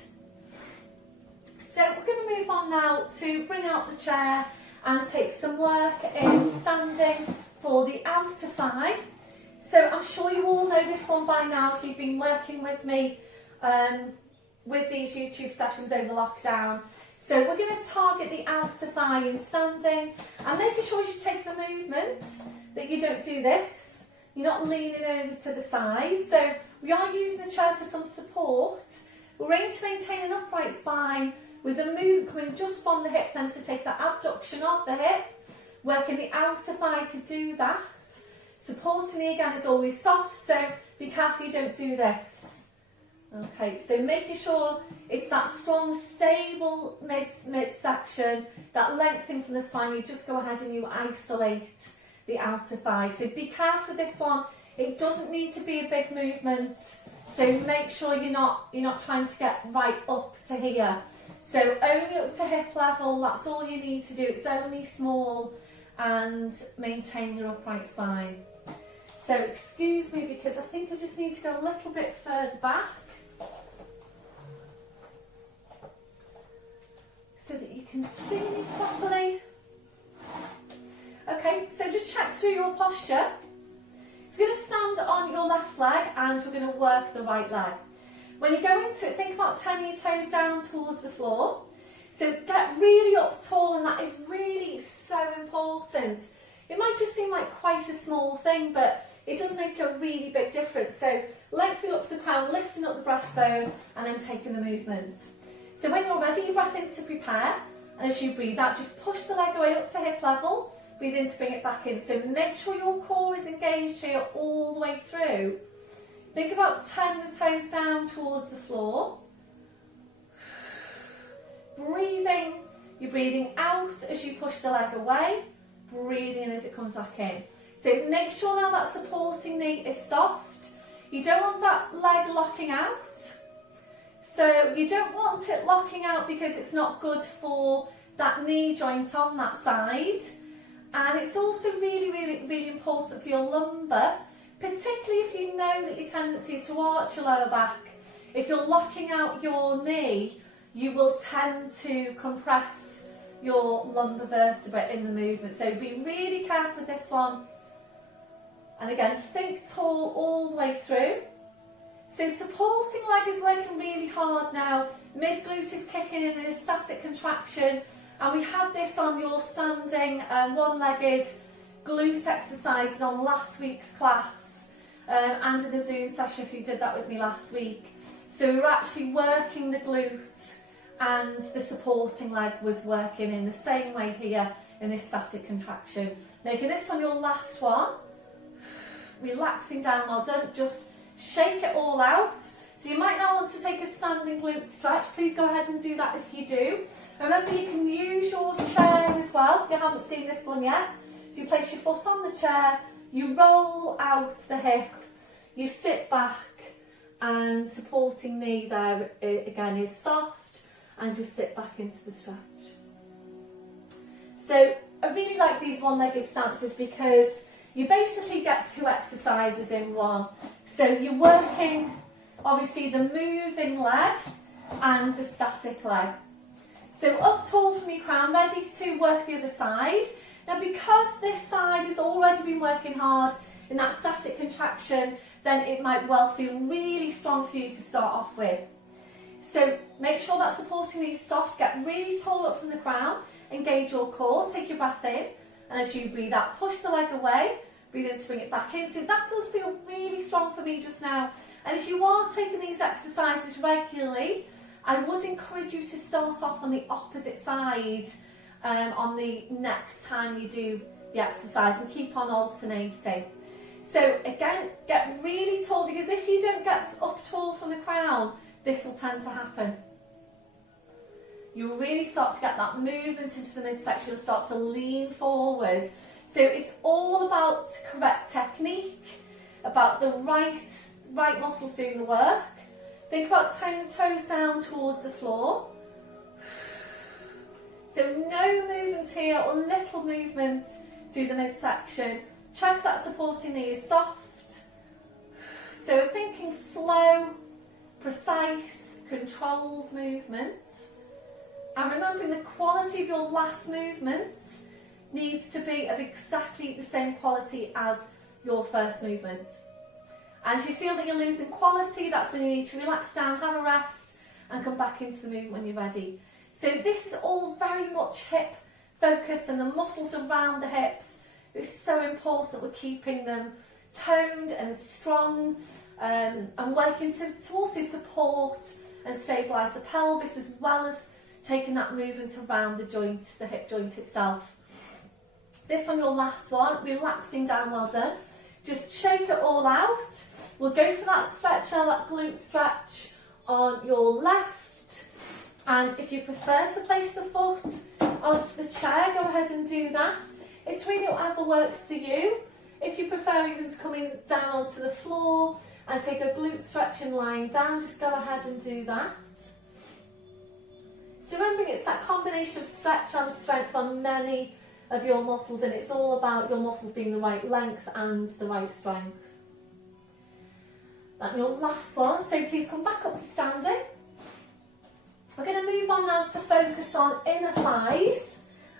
So we're going to move on now to bring out the chair and take some work in standing for the outer thigh. So I'm sure you all know this one by now if you've been working with me with these YouTube sessions over lockdown. So we're going to target the outer thigh in standing and making sure as you take the movement that you don't do this. You're not leaning over to the side. So we are using the chair for some support. We're aiming to maintain an upright spine with the movement coming just from the hip, then to take that abduction of the hip, working the outer thigh to do that. Supporting the again is always soft, so be careful you don't do this. Okay, so making sure it's that strong, stable midsection, that lengthening from the spine, you just go ahead and you isolate the outer thigh. So be careful with this one. It doesn't need to be a big movement, so make sure you're not trying to get right up to here. So only up to hip level, that's all you need to do. It's only small, and maintain your upright spine. So excuse me because I think I just need to go a little bit further back so that you can see me properly. Okay, so just check through your posture. So you're going to stand on your left leg and we're going to work the right leg. When you go into it, think about turning your toes down towards the floor. So get really up tall, and that is really so important. It might just seem like quite a small thing, but it does make a really big difference. So lengthening up to the crown, lifting up the breastbone, and then taking the movement. So when you're ready, you breath in to prepare, and as you breathe out, just push the leg away up to hip level. Breathe in to bring it back in. So make sure your core is engaged here all the way through. Think about turning the toes down towards the floor. Breathing, you're breathing out as you push the leg away. Breathing in as it comes back in. So make sure now that supporting knee is soft. You don't want that leg locking out. So you don't want it locking out because it's not good for that knee joint on that side. And it's also really, really, really important for your lumbar, particularly if you know that your tendency is to arch your lower back. If you're locking out your knee, you will tend to compress your lumbar vertebrae in the movement. So be really careful with this one. And again, think tall all the way through. So supporting leg is working really hard now. Mid glute is kicking in a static contraction. And we had this on your standing one-legged glute exercises on last week's class and in a Zoom session if you did that with me last week. So we were actually working the glute and the supporting leg was working in the same way here in this static contraction. Now for this one, your last one, relaxing down, well done, just shake it all out. So you might now want to take a standing glute stretch. Please go ahead and do that if you do. Remember, you can use your chair as well if you haven't seen this one yet. So you place your foot on the chair, you roll out the hip, you sit back, and supporting knee there again is soft, and just sit back into the stretch. So I really like these one-legged stances because you basically get 2 exercises in one. So you're working obviously the moving leg and the static leg. So up tall from your crown, ready to work the other side. Now because this side has already been working hard in that static contraction, then it might well feel really strong for you to start off with. So make sure that supporting knee is soft, get really tall up from the crown, engage your core, take your breath in, and as you breathe out, push the leg away, breathe in to bring it back in. So that does feel really strong for me just now. And if you are taking these exercises regularly, I would encourage you to start off on the opposite side on the next time you do the exercise, and keep on alternating. So again, get really tall, because if you don't get up tall from the crown, this will tend to happen. You'll really start to get that movement into the midsection, you'll start to lean forward. So it's all about correct technique, about the right muscles doing the work. Think about tying the toes down towards the floor. So no movement here, or little movement through the midsection. Check that supporting knee is soft. So thinking slow, precise, controlled movement. And remembering the quality of your last movement needs to be of exactly the same quality as your first movement. And if you feel that you're losing quality, that's when you need to relax down, have a rest, and come back into the movement when you're ready. So this is all very much hip focused, and the muscles around the hips, it's so important we're keeping them toned and strong, and working to also support and stabilise the pelvis, as well as taking that movement around the joint, the hip joint itself. This one, your last one, relaxing down, well done. Just shake it all out. We'll go for that stretch now, that glute stretch on your left. And if you prefer to place the foot onto the chair, go ahead and do that. It's really whatever works for you. If you prefer even to come in down onto the floor and take a glute stretch and lying down, just go ahead and do that. So remembering it's that combination of stretch and strength on many of your muscles, and it's all about your muscles being the right length and the right strength. And your last one, so please come back up to standing. We're going to move on now to focus on inner thighs,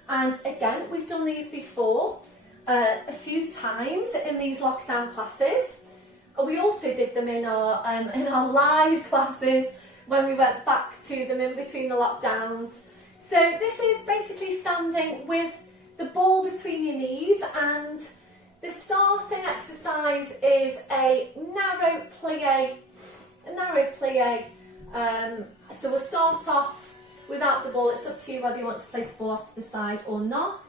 and again we've done these before a few times in these lockdown classes. We also did them in our live classes when we went back to them in between the lockdowns. So this is basically standing with the ball between your knees, and the starting exercise is a narrow plie. So we'll start off without the ball. It's up to you whether you want to place the ball off to the side or not.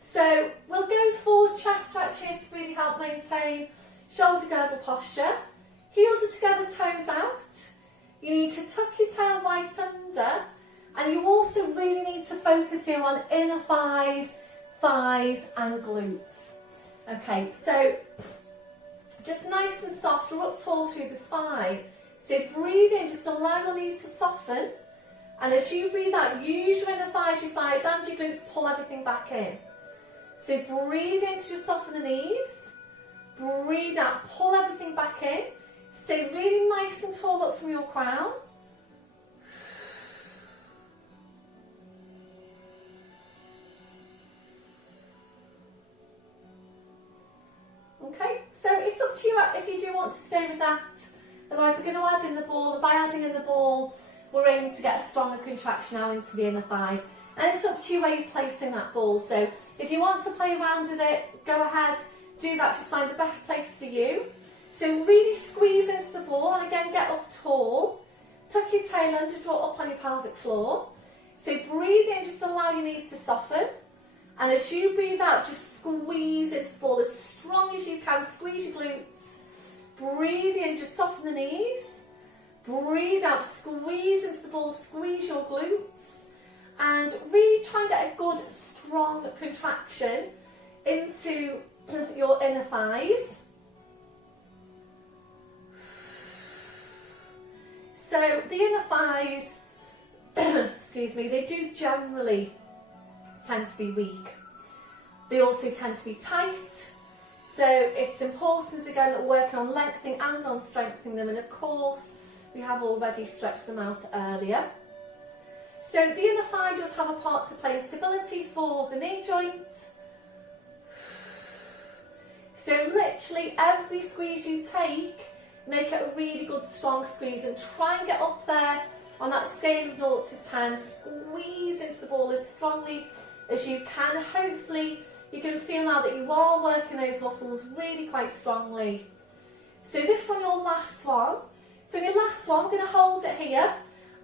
So we'll go for chest stretch here to really help maintain shoulder girdle posture. Heels are together, toes out. You need to tuck your tail right under, and you also really need to focus here on inner thighs, thighs and glutes. Okay, so just nice and soft, or up tall through the spine. So breathe in, just allow your knees to soften, and as you breathe out, use your inner thighs, your thighs and your glutes, pull everything back in. So breathe in to just soften the knees, breathe out, pull everything back in, stay really nice and tall up from your crown. Okay, so it's up to you if you do want to stay with that. Otherwise, we're going to add in the ball. By adding in the ball, we're aiming to get a stronger contraction now into the inner thighs. And it's up to you where you're placing that ball. So if you want to play around with it, go ahead, do that. Just find the best place for you. So really squeeze into the ball, and again, get up tall. Tuck your tail under, draw up on your pelvic floor. So breathe in, just allow your knees to soften. And as you breathe out, just squeeze into the ball as strong as you can. Squeeze your glutes. Breathe in, just soften the knees. Breathe out, squeeze into the ball, squeeze your glutes. And really try and get a good, strong contraction into your inner thighs. So the inner thighs, excuse me, they do generally tend to be weak. They also tend to be tight. So it's important again that we're working on lengthening and on strengthening them, and of course we have already stretched them out earlier. So the inner thigh does have a part to play in stability for the knee joint. So literally every squeeze you take, make it a really good strong squeeze and try and get up there on that scale of 0 to 10. Squeeze into the ball as strongly as you can. Hopefully you can feel now that you are working those muscles really quite strongly. So this one, your last one. So in your last one, I'm going to hold it here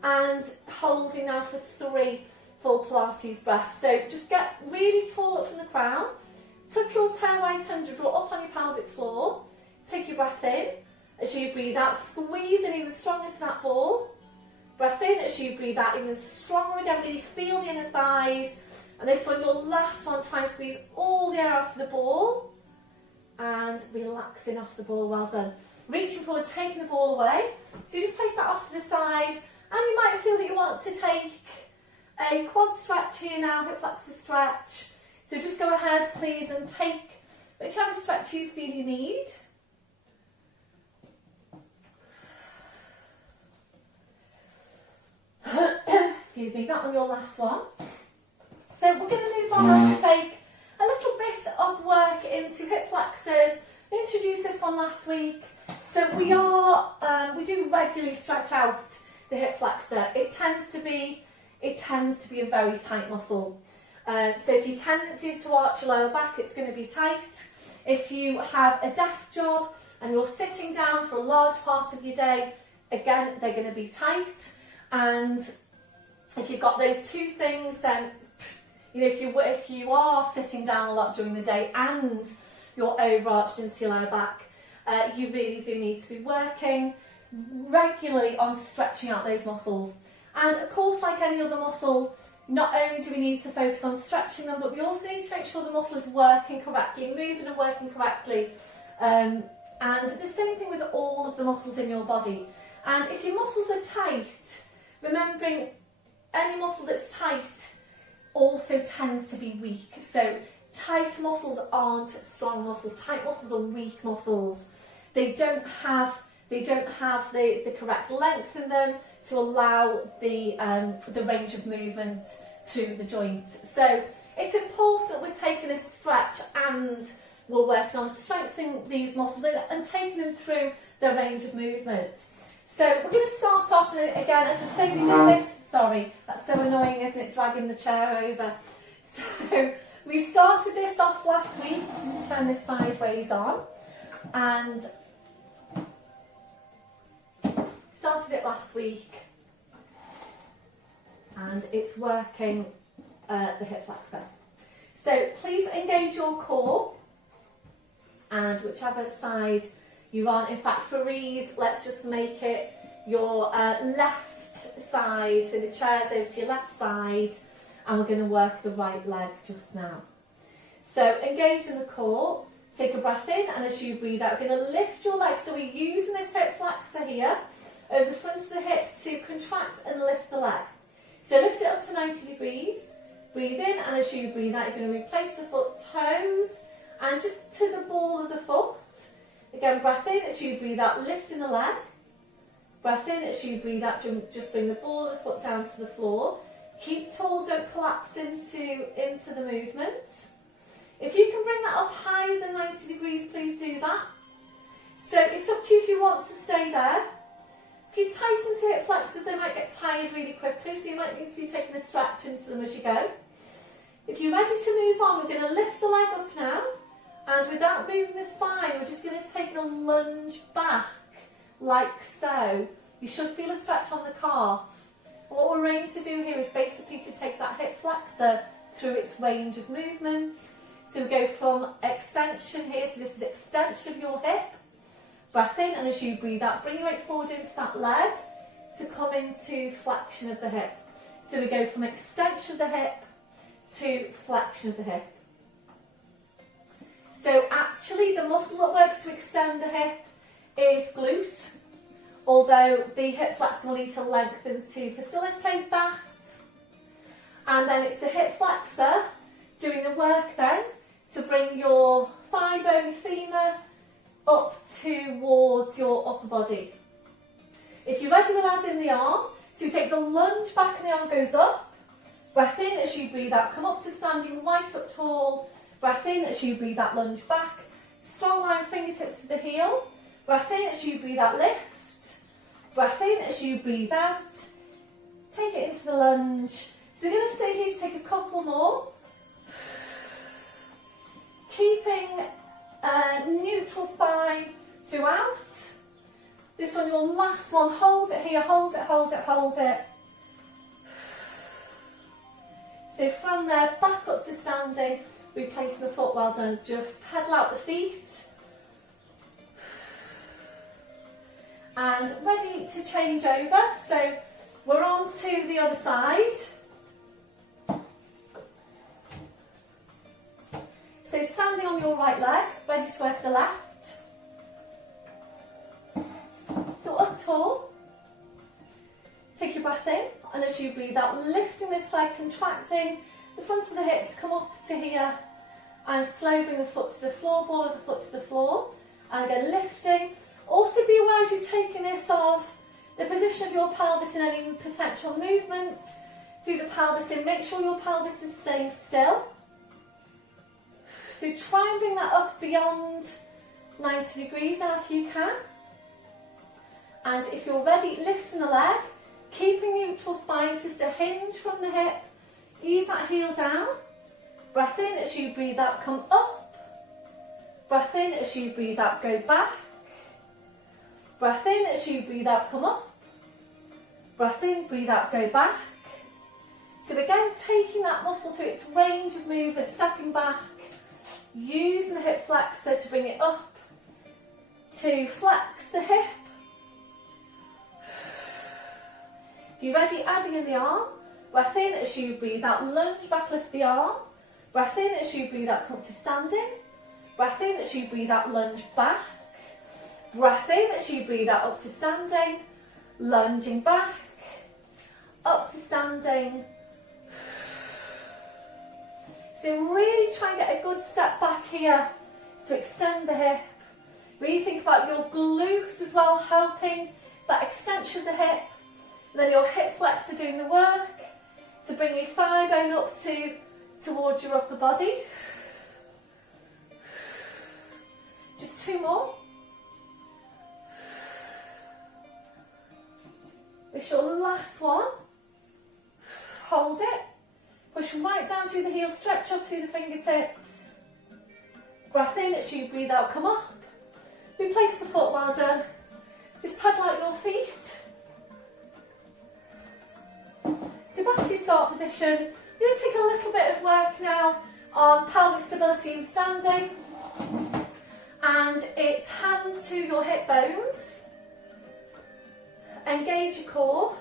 and holding now for 3 full Pilates breaths. So just get really tall up from the crown. Tuck your tail right under, draw up on your pelvic floor. Take your breath in. As you breathe out, squeeze in even stronger to that ball. Breath in as you breathe out, even stronger again. Really feel the inner thighs. And this one, your last one, try and squeeze all the air out of the ball. And relaxing off the ball, well done. Reaching forward, taking the ball away. So you just place that off to the side. And you might feel that you want to take a quad stretch here now, hip flexor stretch. So just go ahead, please, and take whichever stretch you feel you need. Excuse me, that one, your last one. So we're going to move on now to take a little bit of work into hip flexors. I introduced this one last week. So we do regularly stretch out the hip flexor. It tends to be a very tight muscle. So if your tendency is to arch your lower back, it's going to be tight. If you have a desk job and you're sitting down for a large part of your day, again, they're going to be tight. And if you've got those two things, then if you are sitting down a lot during the day and you're overarched into your lower back, you really do need to be working regularly on stretching out those muscles. And of course, like any other muscle, not only do we need to focus on stretching them, but we also need to make sure the muscle is working correctly, moving and working correctly. And the same thing with all of the muscles in your body. And if your muscles are tight, remembering any muscle that's tight also tends to be weak. So tight muscles aren't strong muscles. Tight muscles are weak muscles. They don't have the correct length in them to allow the range of movement through the joint. So it's important that we're taking a stretch and we're working on strengthening these muscles and taking them through their range of movement. So we're going to start off again, as I say, we do this. Sorry, that's so annoying, isn't it, dragging the chair over. So we started this off last week. Turn this sideways on. And started it last week. And it's working the hip flexor. So please engage your core. And whichever side you're on. In fact, for ease, let's just make it your left side. So the chair's over to your left side. And we're going to work the right leg just now. So engage in the core. Take a breath in, and as you breathe out, we're going to lift your legs. So we're using this hip flexor here over the front of the hip to contract and lift the leg. So lift it up to 90 degrees. Breathe in, and as you breathe out, you're going to replace the foot toes and just to the ball of the foot. Again, breath in as you breathe out, lifting the leg. Breath in as you breathe out, just bring the ball of the foot down to the floor. Keep tall, don't collapse into the movement. If you can bring that up higher than 90 degrees, please do that. So it's up to you if you want to stay there. If you tighten to hip flexors, they might get tired really quickly, so you might need to be taking a stretch into them as you go. If you're ready to move on, we're going to lift the leg up now. And without moving the spine, we're just going to take a lunge back, like so, You should feel a stretch on the calf. What we're aiming to do here is basically to take that hip flexor through its range of movement. So we go from extension here, so this is extension of your hip. Breath in, and as you breathe out, bring your weight forward into that leg to come into flexion of the hip. So we go from extension of the hip to flexion of the hip. So actually the muscle that works to extend the hip is glute, although the hip flexor will need to lengthen to facilitate that. And then it's the hip flexor doing the work then to bring your thigh bone, femur up towards your upper body. If you're ready, we'll add in the arm. So you take the lunge back and the arm goes up. Breath in as you breathe out, come up to standing right up tall. Breath in as you breathe out, lunge back. Strong line fingertips to the heel. Breath in as you breathe out, lift. Breath in as you breathe out. Take it into the lunge. So we're going to stay here to take a couple more. Keeping a neutral spine throughout. This one, your last one, hold it here, hold it, hold it, hold it. So from there, back up to standing, replace the foot, well done. Just pedal out the feet. And ready to change over. So we're on to the other side. So standing on your right leg, ready to work the left. So up tall. Take your breath in, and as you breathe out, lifting this leg, contracting the front of the hips, come up to here, and slowly bring the foot to the floor, ball of the foot to the floor. And again, lifting. Also be aware as you're taking this of the position of your pelvis and any potential movement through the pelvis in. Make sure your pelvis is staying still. So try and bring that up beyond 90 degrees now if you can. And if you're ready, lifting the leg, keeping neutral spines, just a hinge from the hip. Ease that heel down. Breath in as you breathe out, come up. Breath in as you breathe out, go back. Breath in as you breathe out, come up. Breath in, breathe out, go back. So again, taking that muscle through its range of movement, stepping back, using the hip flexor to bring it up, to flex the hip. If you're ready, adding in the arm. Breath in as you breathe out, lunge back, lift the arm. Breath in as you breathe out, come up to standing. Breath in as you breathe out, lunge back. Breath in as you breathe out, up to standing. Lunging back, up to standing. So really try and get a good step back here to extend the hip. Really think about your glutes as well, helping that extension of the hip. And then your hip flexor doing the work to bring your thigh bone up towards your upper body. Just two more. It's your last one. Hold it. Push right down through the heel, stretch up through the fingertips. Breath in as you breathe out, come up. Replace the foot, well done. Just pedal out your feet. So back to your start position. We're going to take a little bit of work now on pelvic stability and standing. And it's hands to your hip bones. Engage your core.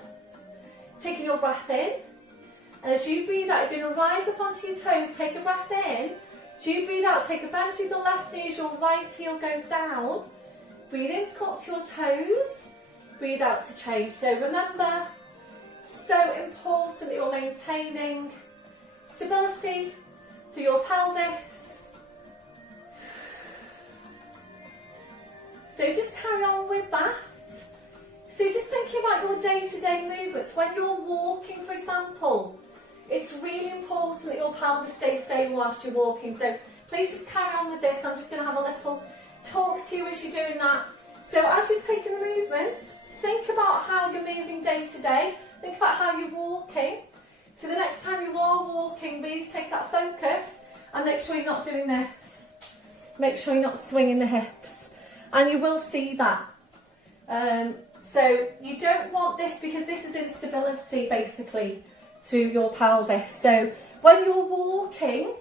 Taking your breath in. And as you breathe out, you're going to rise up onto your toes. Take a breath in. As you breathe out, take a bend through the left knee as your right heel goes down. Breathe in to come up to your toes. Breathe out to change. So remember, so important that you're maintaining stability through your pelvis. So just carry on with that. So just thinking about your day-to-day movements. When you're walking, for example, it's really important that your pelvis stays stable whilst you're walking. So please just carry on with this. I'm just going to have a little talk to you as you're doing that. So as you're taking the movement, think about how you're moving day to day. Think about how you're walking. So the next time you are walking, really take that focus and make sure you're not doing this. Make sure you're not swinging the hips. And you will see that. So you don't want this, because this is instability basically through your pelvis. So when you're walking,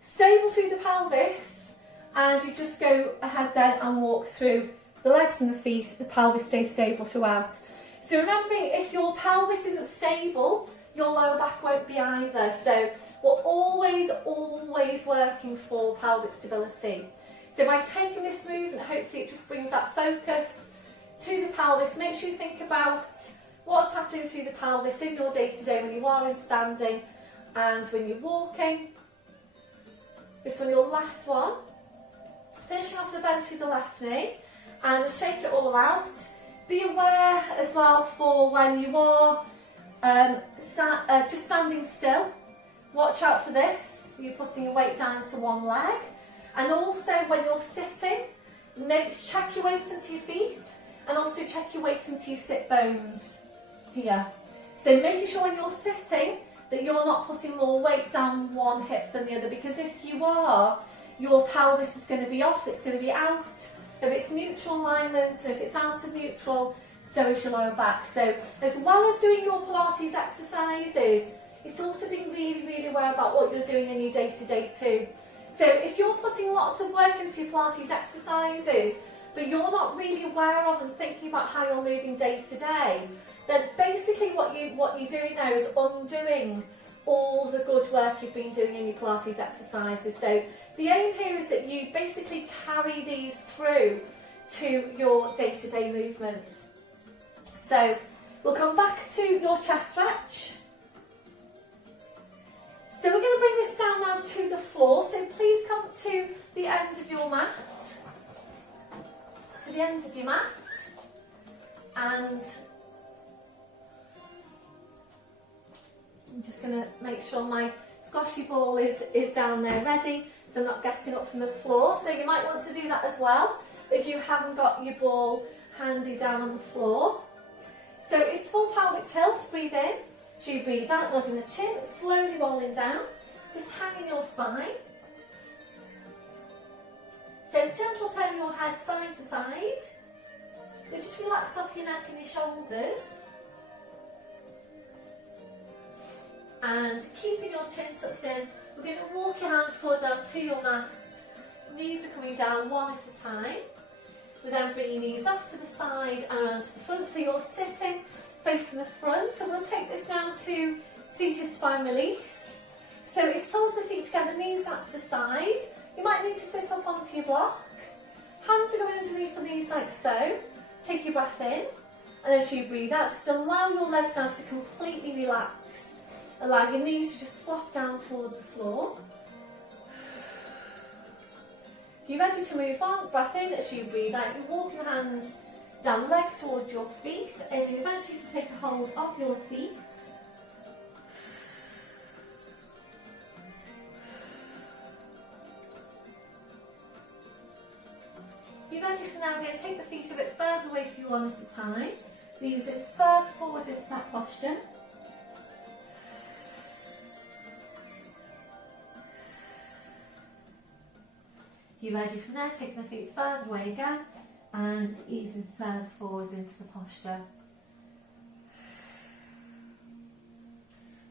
stable through the pelvis, and you just go ahead then and walk through the legs and the feet, the pelvis stays stable throughout. So remembering, if your pelvis isn't stable, your lower back won't be either. So we're always working for pelvic stability. So by taking this movement, hopefully it just brings that focus to the pelvis. Make sure you think about what's happening through the pelvis in your day-to-day when you are in standing and when you're walking. This one, your last one. Finishing off the bend through the left knee and shake it all out. Be aware as well for when you are just standing still. Watch out for this. You're putting your weight down to one leg. And also when you're sitting, check your weight into your feet, and also check your weight into your sit bones here. So making sure when you're sitting that you're not putting more weight down one hip than the other, because if you are, your pelvis is going to be off, it's going to be out of its neutral alignment, so if it's out of neutral, so is your lower back. So as well as doing your Pilates exercises, it's also being really aware about what you're doing in your day-to-day too. So if you're putting lots of work into your Pilates exercises, but you're not really aware of and thinking about how you're moving day to day, then basically what you're doing now is undoing all the good work you've been doing in your Pilates exercises. So the aim here is that you basically carry these through to your day-to-day movements. So we'll come back to your chest stretch. So we're going to bring this down now to the floor. So please come to the end of your mat. To the ends of your mat. And I'm just going to make sure my squashy ball is down there ready, so I'm not getting up from the floor. So you might want to do that as well if you haven't got your ball handy down on the floor. So it's full pelvic tilt. Breathe in. So you breathe out, nodding the chin, slowly rolling down, just hanging your spine. So gentle turn your head side to side. So just relax off your neck and your shoulders. And keeping your chin tucked in, we're going to walk your hands forward now to your mat. Knees are coming down one at a time. We're then bringing knees off to the side and around to the front, so you're sitting facing the front, and we'll take this now to seated spine release. So it soles the feet together, knees out to the side. You might need to sit up onto your block. Hands are going underneath the knees like so. Take your breath in, and as you breathe out, just allow your legs now to completely relax. Allow your knees to just flop down towards the floor. You're ready to move on. Breath in as you breathe out. You're walking the hands down, legs towards your feet, aiming eventually to take a hold of your feet. You're ready for now. We're going to take the feet a bit further away from you one at a time. Knees in further forward into that posture. You're ready from there, taking the feet further away again and easing further forwards into the posture.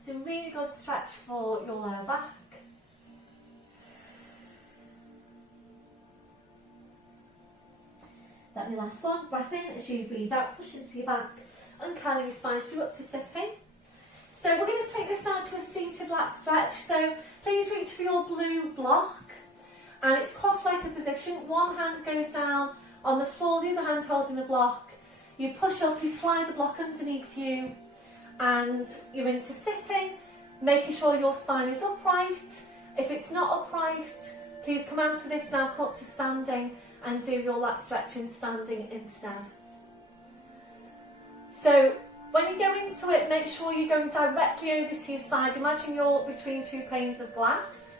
So really good stretch for your lower back. That'll be the last one. Breath in as you breathe out, push into your back, uncurling your spine so you're up to sitting. So we're going to take this down to a seated lat stretch. So please reach for your blue block. And it's cross-legged position. One hand goes down on the floor, the other hand holding the block. You push up, you slide the block underneath you, and you're into sitting, making sure your spine is upright. If it's not upright, please come out of this now, come up to standing, and do your lat stretching standing instead. So when you go into it, make sure you're going directly over to your side. Imagine you're between two panes of glass.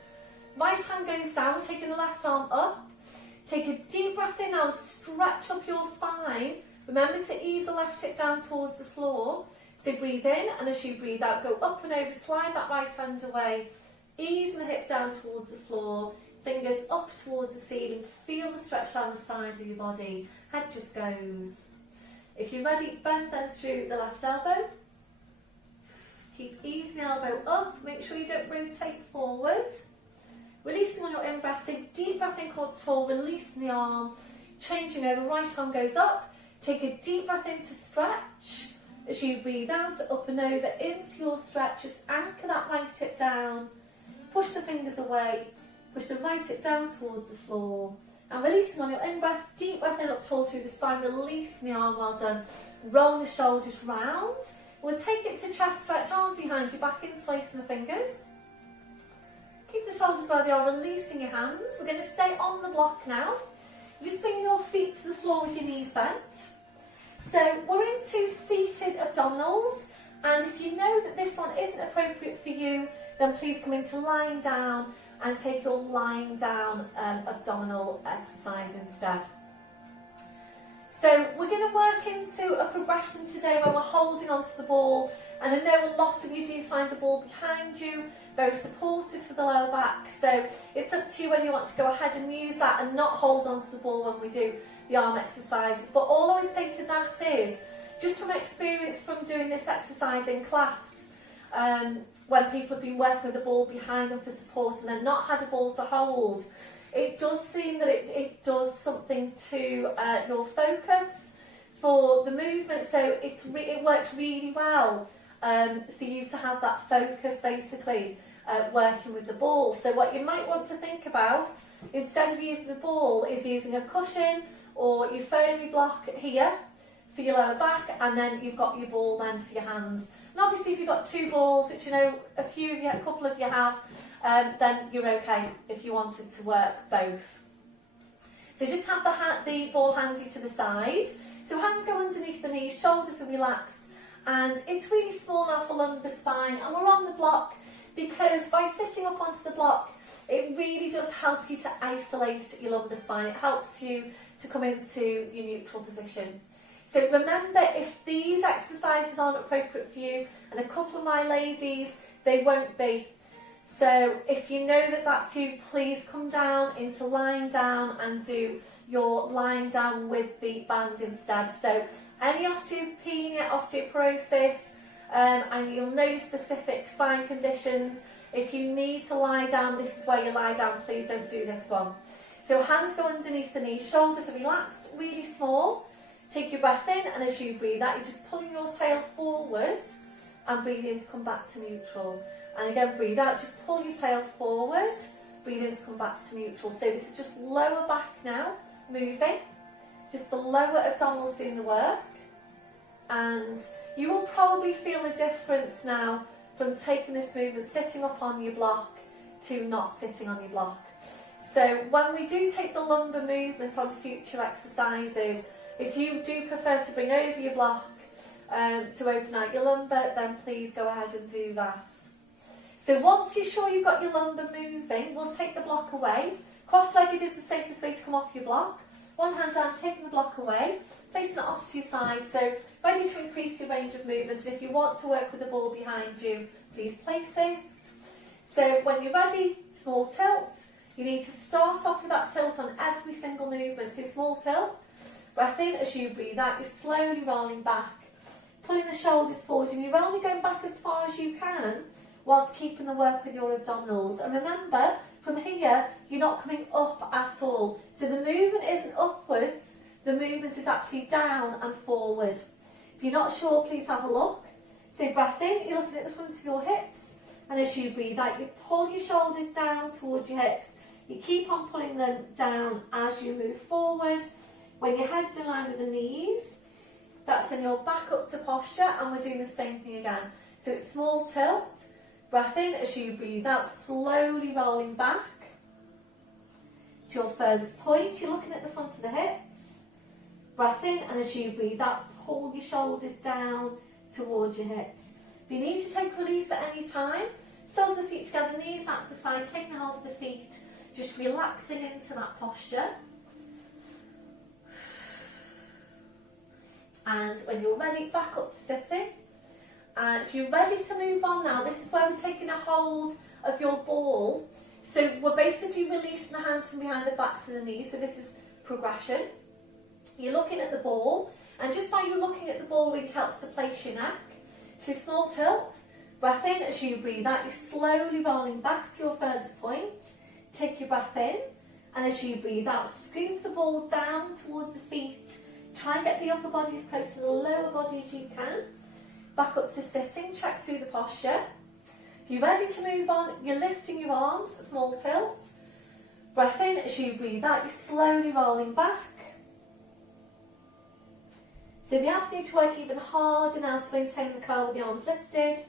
Right hand goes down, taking the left arm up. Take a deep breath in now, stretch up your spine. Remember to ease the left hip down towards the floor. So breathe in, and as you breathe out, go up and over, slide that right hand away. Ease the hip down towards the floor, fingers up towards the ceiling. Feel the stretch down the side of your body. Head just goes. If you're ready, bend then through the left elbow. Keep easing the elbow up, make sure you don't rotate forward. Releasing on your in-breath, take deep breath in, core tall, releasing the arm, changing over, right arm goes up. Take a deep breath in to stretch. As you breathe out, up and over into your stretch, just anchor that right hip down, push the fingers away, push the right hip down towards the floor. And releasing on your in-breath, deep breath in up tall through the spine, releasing the arm, well done. Roll the shoulders round. We'll take it to chest stretch, arms behind you, back interlacing the fingers. Keep the shoulders where they are, releasing your hands. We're going to stay on the block now. Just bring your feet to the floor with your knees bent. So we're into seated abdominals, and if you know that this one isn't appropriate for you, then please come into lying down and take your lying down abdominal exercise instead. So we're going to work into a progression today where we're holding onto the ball, and I know a lot of you do find the ball behind you very supportive for the lower back, so it's up to you whether you want to go ahead and use that and not hold onto the ball when we do the arm exercises. But all I would say to that is, just from experience from doing this exercise in class, when people have been working with the ball behind them for support and then not had a ball to hold, it does seem that it does something to your focus for the movement, so it works really well for you to have that focus basically working with the ball. So what you might want to think about, instead of using the ball, is using a cushion or your foamy block here for your lower back, and then you've got your ball then for your hands. And obviously if you've got two balls, which you know a couple of you have, then you're okay if you wanted to work both. So just have the ball handy to the side. So hands go underneath the knees, shoulders are relaxed, and it's really small now for lumbar spine, and we're on the block because by sitting up onto the block, it really does help you to isolate your lumbar spine. It helps you to come into your neutral position. So remember, if these exercises aren't appropriate for you, and a couple of my ladies, they won't be. So if you know that that's you, please come down into lying down and do your lying down with the band instead. So any osteopenia, osteoporosis, and you'll know specific spine conditions, if you need to lie down, this is where you lie down. Please don't do this one. So hands go underneath the knees, shoulders are relaxed, really small. Take your breath in, and as you breathe out, you're just pulling your tail forward and breathe in to come back to neutral. And again, breathe out, just pull your tail forward, breathe in to come back to neutral. So this is just lower back now, moving. Just the lower abdominals doing the work. And you will probably feel a difference now from taking this movement, sitting up on your block, to not sitting on your block. So when we do take the lumbar movement on future exercises, if you do prefer to bring over your block to open out your lumbar, then please go ahead and do that. So once you're sure you've got your lumbar moving, we'll take the block away. Cross-legged is the safest way to come off your block. One hand down, taking the block away, placing it off to your side. So ready to increase your range of movement. And if you want to work with the ball behind you, please place it. So when you're ready, small tilt. You need to start off with that tilt on every single movement. So small tilt. Breath in, as you breathe out, you're slowly rolling back, pulling the shoulders forward, and you're only going back as far as you can whilst keeping the work with your abdominals. And remember, from here, you're not coming up at all. So the movement isn't upwards, the movement is actually down and forward. If you're not sure, please have a look. So breath in, you're looking at the front of your hips, and as you breathe out, you pull your shoulders down towards your hips. You keep on pulling them down as you move forward. When your head's in line with the knees, that's when you're back up to posture, and we're doing the same thing again. So it's small tilt, breath in, as you breathe out, slowly rolling back to your furthest point. You're looking at the front of the hips, breath in, and as you breathe out, pull your shoulders down towards your hips. If you need to take release at any time, soles of the feet together, knees out to the side, taking hold of the feet, just relaxing into that posture. And when you're ready, back up to sitting. And if you're ready to move on now, this is where we're taking a hold of your ball. So we're basically releasing the hands from behind the backs of the knees. So this is progression. You're looking at the ball, And just by you looking at the ball really helps to place your neck. So small tilt, breath in as you breathe out, you're slowly rolling back to your furthest point. Take your breath in, and as you breathe out, scoop the ball down towards the feet. Try and get the upper body as close to the lower body as you can. Back up to sitting, check through the posture. If you're ready to move on, you're lifting your arms, small tilt. Breath in as you breathe out, you're slowly rolling back. So the abs need to work even harder now to maintain the curl with the arms lifted.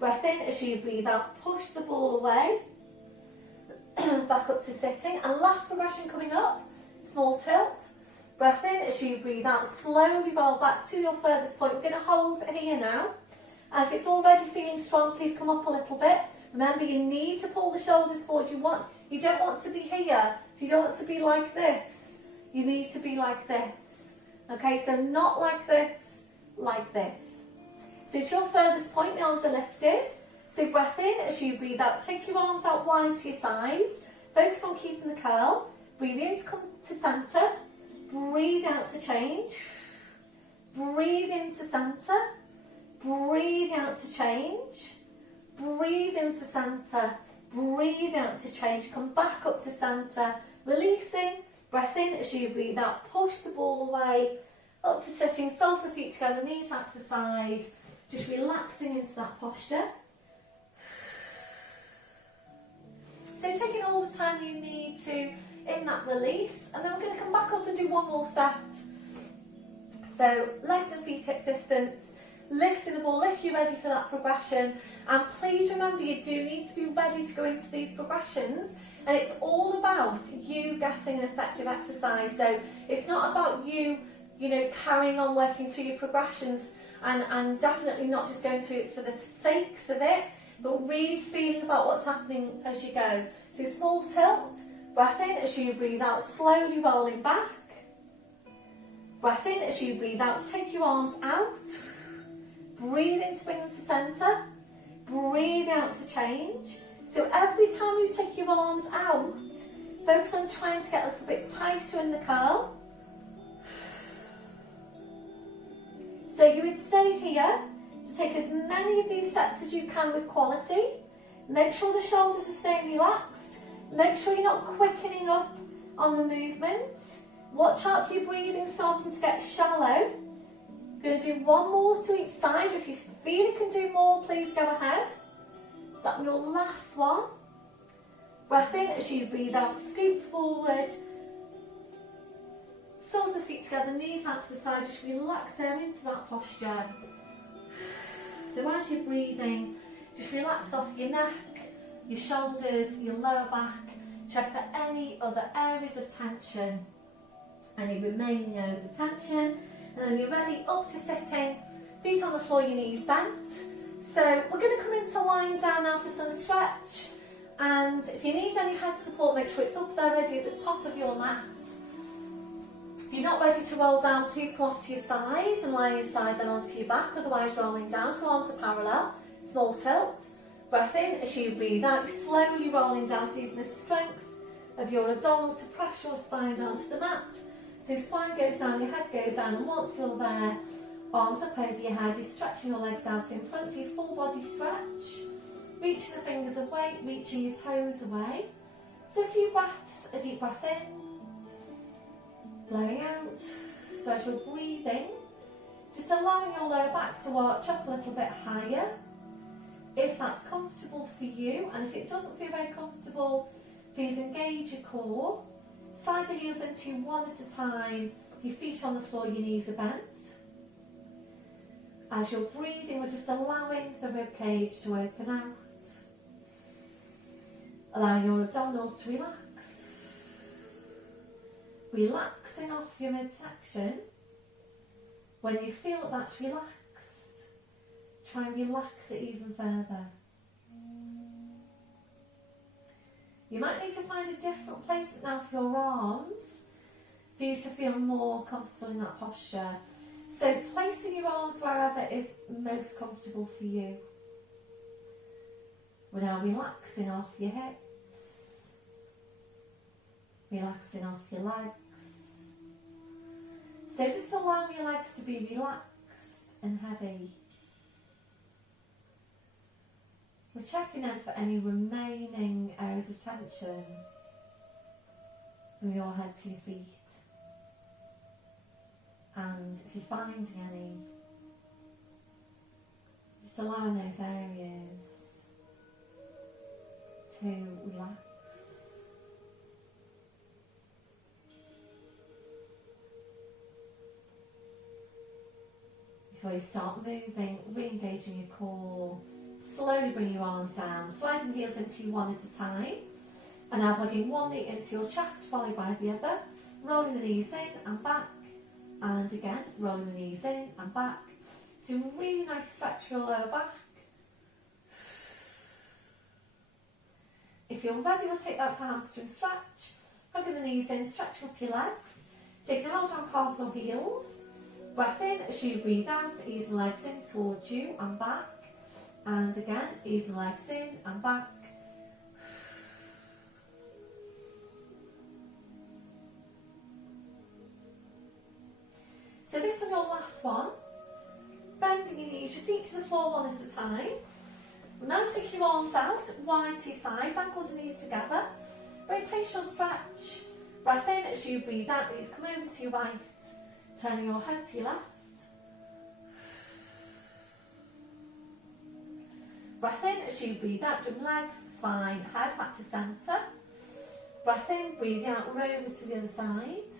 Breath in as you breathe out, push the ball away. Back up to sitting. And last progression coming up, small tilt. Breath in as you breathe out, slowly roll back to your furthest point. We're going to hold here now. And if it's already feeling strong, please come up a little bit. Remember, you need to pull the shoulders forward. You don't want to be here. So you don't want to be like this. You need to be like this. Okay, so not like this, like this. So to your furthest point, the arms are lifted. So breath in as you breathe out. Take your arms out wide to your sides. Focus on keeping the curl. Breathe in to come to centre. Breathe out to change. Breathe into centre. Breathe out to change. Breathe into centre. Breathe out to change. Come back up to centre. Releasing. Breath in as you breathe out. Push the ball away. Up to sitting. Soles of the feet together. Knees out to the side. Just relaxing into that posture. So taking all the time you need to in that release. And then we're going to come back up and do one more set. So legs and feet hip distance. Lifting the ball if you're ready for that progression. And please remember, you do need to be ready to go into these progressions. And it's all about you getting an effective exercise. So it's not about you carrying on working through your progressions and definitely not just going through it for the sakes of it, but really feeling about what's happening as you go. So small tilt, breath in as you breathe out, slowly rolling back. Breath in as you breathe out, take your arms out. Breathe in to bring them to centre. Breathe out to change. So every time you take your arms out, focus on trying to get a little bit tighter in the curl. So you would stay here to take as many of these sets as you can with quality. Make sure the shoulders are staying relaxed. Make sure you're not quickening up on the movement. Watch out for your breathing starting to get shallow. We're going to do one more to each side. If you feel you can do more, please go ahead. That's your last one. Breath in as you breathe out, scoop forward. Soles of the feet together, knees out to the side, just relax there into that posture. So as you're breathing, just relax off your neck, your shoulders, your lower back. Check for any other areas of tension, any remaining areas of tension. And then you're ready, up to sitting, feet on the floor, your knees bent. So we're going to come into lying down now for some stretch. And if you need any head support, make sure it's up there ready at the top of your mat. If you're not ready to roll down, please come off to your side and lie your side then onto your back, otherwise rolling down, so arms are parallel. Small tilt. Breath in as you breathe out, slowly rolling down, so using the strength of your abdominals to press your spine down to the mat. So your spine goes down, your head goes down, and once you're there, arms up over your head, you're stretching your legs out in front, so your full body stretch. Reaching the fingers away, reaching your toes away. So a few breaths, a deep breath in, blowing out. So as you're breathing, just allowing your lower back to arch up a little bit higher. If that's comfortable for you, and if it doesn't feel very comfortable, please engage your core. Slide the heels into you one at a time, your feet on the floor, your knees are bent. As you're breathing, we're just allowing the rib cage to open out. Allowing your abdominals to relax. Relaxing off your midsection. When you feel that that's relaxed, try and relax it even further. You might need to find a different place now for your arms for you to feel more comfortable in that posture. So placing your arms wherever is most comfortable for you. We're now relaxing off your hips, relaxing off your legs. So just allow your legs to be relaxed and heavy. We're checking in for any remaining areas of tension from your head to your feet. And if you're finding any, just allowing those areas to relax. Before you start moving, re-engaging your core, slowly bring your arms down, sliding the heels into you one at a time, and now plugging one knee into your chest, followed by the other, rolling the knees in and back, and again, rolling the knees in and back. So really nice stretch for your lower back. If you're ready, we'll take that to hamstring stretch. Hugging the knees in, stretching up your legs. Take a hold on calves or heels. Breath in as you breathe out, ease the legs in towards you and back. And again, ease the legs in and back. So this one, your last one. Bending your knees, your feet to the floor one at a time. Now take your arms out, wide to your sides, ankles and knees together. Rotational stretch. Breath in as you breathe out, knees come over to your right, turning your head to your left. Breath in as you breathe out, jump legs, spine, head back to centre. Breath in, breathe out, roll over to the other side.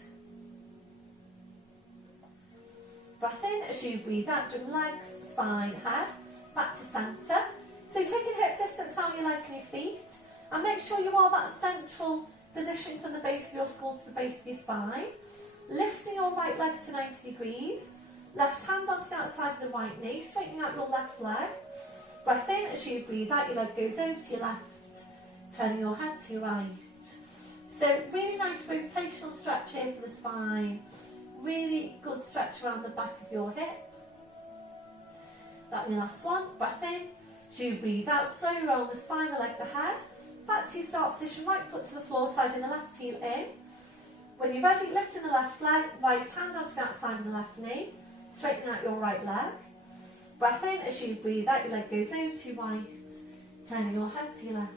Breath in as you breathe out, jump legs, spine, head back to centre. So taking hip distance down your legs and your feet, and make sure you are that central position from the base of your skull to the base of your spine. Lifting your right leg to 90 degrees, left hand onto the outside of the right knee, straightening out your left leg. Breath in as you breathe out, your leg goes over to your left, turning your head to your right. So really nice rotational stretch here for the spine. Really good stretch around the back of your hip. That'll be the last one. Breath in. As you breathe out, slowly roll the spine, the leg, the head. Back to your start position, right foot to the floor, sliding the left heel in. When you're ready, lifting the left leg, right hand onto the outside of the left knee, straightening out your right leg. Breath in, as you breathe out, your leg goes over to your right, turning your head to your left.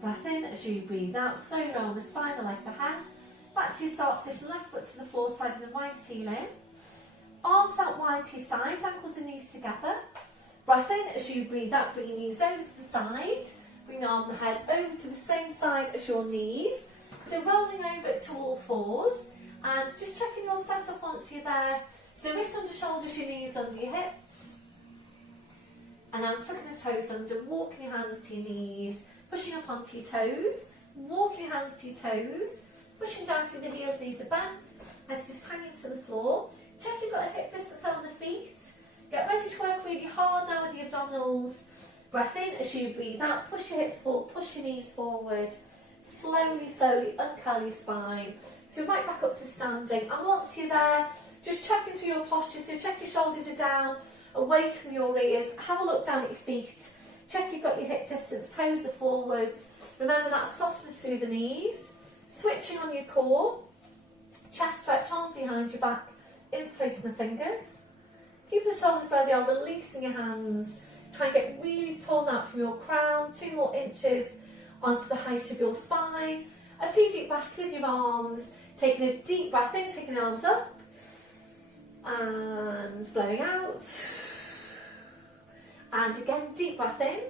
Breath in as you breathe out, slowly roll the spine, the leg, the head. Back to your start position, left foot to the floor, sliding the right heel in. Arms out wide to your sides, ankles and knees together. Breath in as you breathe out, bring your knees over to the side. Bring the arm and the head over to the same side as your knees. So rolling over to all fours and just checking your setup once you're there. So wrists under shoulders, your knees under your hips. And now tucking the toes under, walking your hands to your knees. Pushing up onto your toes, walking your hands to your toes, pushing down through the heels, knees are bent, heads just hanging to the floor. Check you've got a hip distance on the feet. Get ready to work really hard now with the abdominals. Breath in as you breathe out, push your hips forward, push your knees forward. Slowly, slowly uncurl your spine. So right back up to standing. And once you're there, just checking through your posture. So check your shoulders are down, away from your ears. Have a look down at your feet. Check you've got your hip distance, toes are forwards. Remember that softness through the knees. Switching on your core. Chest stretch, arms behind your back, interlacing the fingers. Keep the shoulders where they are, releasing your hands. Try and get really torn out from your crown, 2 more inches onto the height of your spine. A few deep breaths with your arms. Taking a deep breath in, taking the arms up. And blowing out. And again, deep breath in,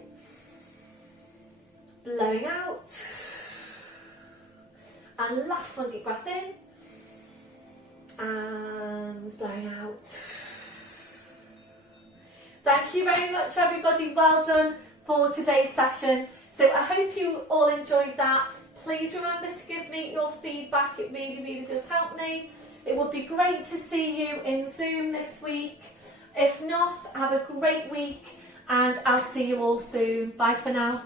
blowing out, and last one, deep breath in, and blowing out. Thank you very much, everybody. Well done for today's session. So I hope you all enjoyed that. Please remember to give me your feedback. It really, really does help me. It would be great to see you in Zoom this week. If not, have a great week. And I'll see you all soon. Bye for now.